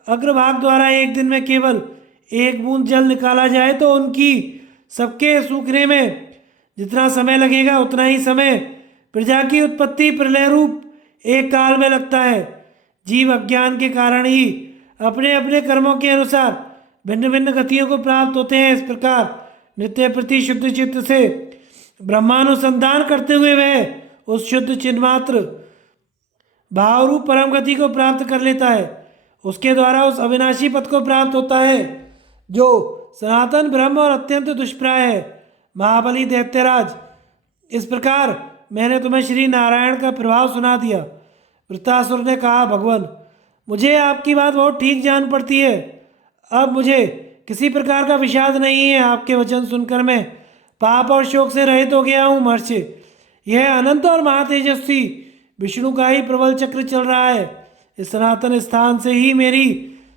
अग्रभाग द्वारा एक दिन में केवल 1 बूंद जल निकाला जाए तो उनकी सबके सूखने में जितना समय लगेगा उतना ही समय प्रजा की उत्पत्ति प्रलय रूप एक काल में लगता है। जीव अज्ञान के कारण ही अपने अपने कर्मों के अनुसार भिन्न भिन्न गतियों को प्राप्त होते हैं। इस प्रकार नित्य प्रति शुद्ध चित्त से ब्रह्मानुसंधान करते हुए वह उस शुद्ध चिन्मात्र भाव रूप परम गति को प्राप्त कर लेता है। उसके द्वारा उस अविनाशी पद को प्राप्त होता है जो सनातन ब्रह्म और अत्यंत दुष्प्राय है। महाबली दैत्यराज, इस प्रकार मैंने तुम्हें श्री नारायण का प्रभाव सुना दिया। वृत्तासुर ने कहा, भगवान मुझे आपकी बात बहुत ठीक जान पड़ती है। अब मुझे किसी प्रकार का विषाद नहीं है। आपके वचन सुनकर मैं पाप और शोक से रहित हो गया हूँ। महर्षि, यह अनंत और महातेजस्वी विष्णु का ही प्रबल चक्र चल रहा है। इस सनातन स्थान से ही मेरी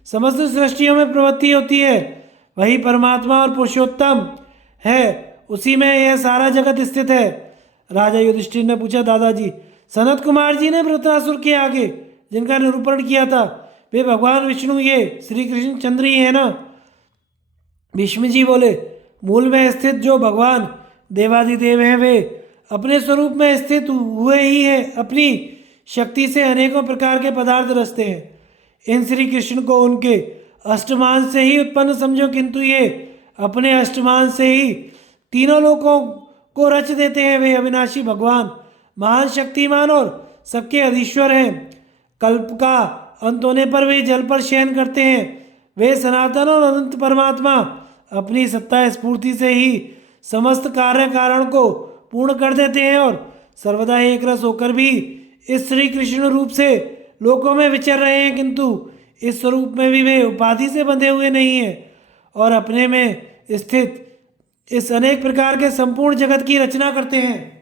समस्त सृष्टियों में प्रवृत्ति होती है। वही परमात्मा और पुरुषोत्तम है, उसी में यह सारा जगत स्थित है। राजा युधिष्ठिर ने पूछा, दादाजी सनत कुमार जी ने वृत्रासुर के आगे जिनका निरूपण किया था वे भगवान विष्णु ये श्री कृष्ण चंद्र ही है ना? भीष्म जी बोले, मूल में स्थित जो भगवान देवादिदेव हैं वे अपने स्वरूप में स्थित हुए ही है। अपनी शक्ति से अनेकों प्रकार के पदार्थ रचते हैं। इन श्री कृष्ण को उनके अष्टमान से ही उत्पन्न समझो, किंतु ये अपने अष्टमान से ही तीनों लोकों को रच देते हैं। वे अविनाशी भगवान महान शक्तिमान और सबके अधीश्वर हैं। कल्प का अंत होने पर वे जल पर शयन करते हैं। वे सनातन और अनंत परमात्मा अपनी सत्ता स्फूर्ति से ही समस्त कार्य कारण को पूर्ण कर देते हैं और सर्वदा एक रस होकर भी इस श्री कृष्ण रूप से लोकों में विचर रहे हैं, किंतु इस स्वरूप में भी वे उपाधि से बंधे हुए नहीं हैं और अपने में स्थित इस अनेक प्रकार के संपूर्ण जगत की रचना करते हैं।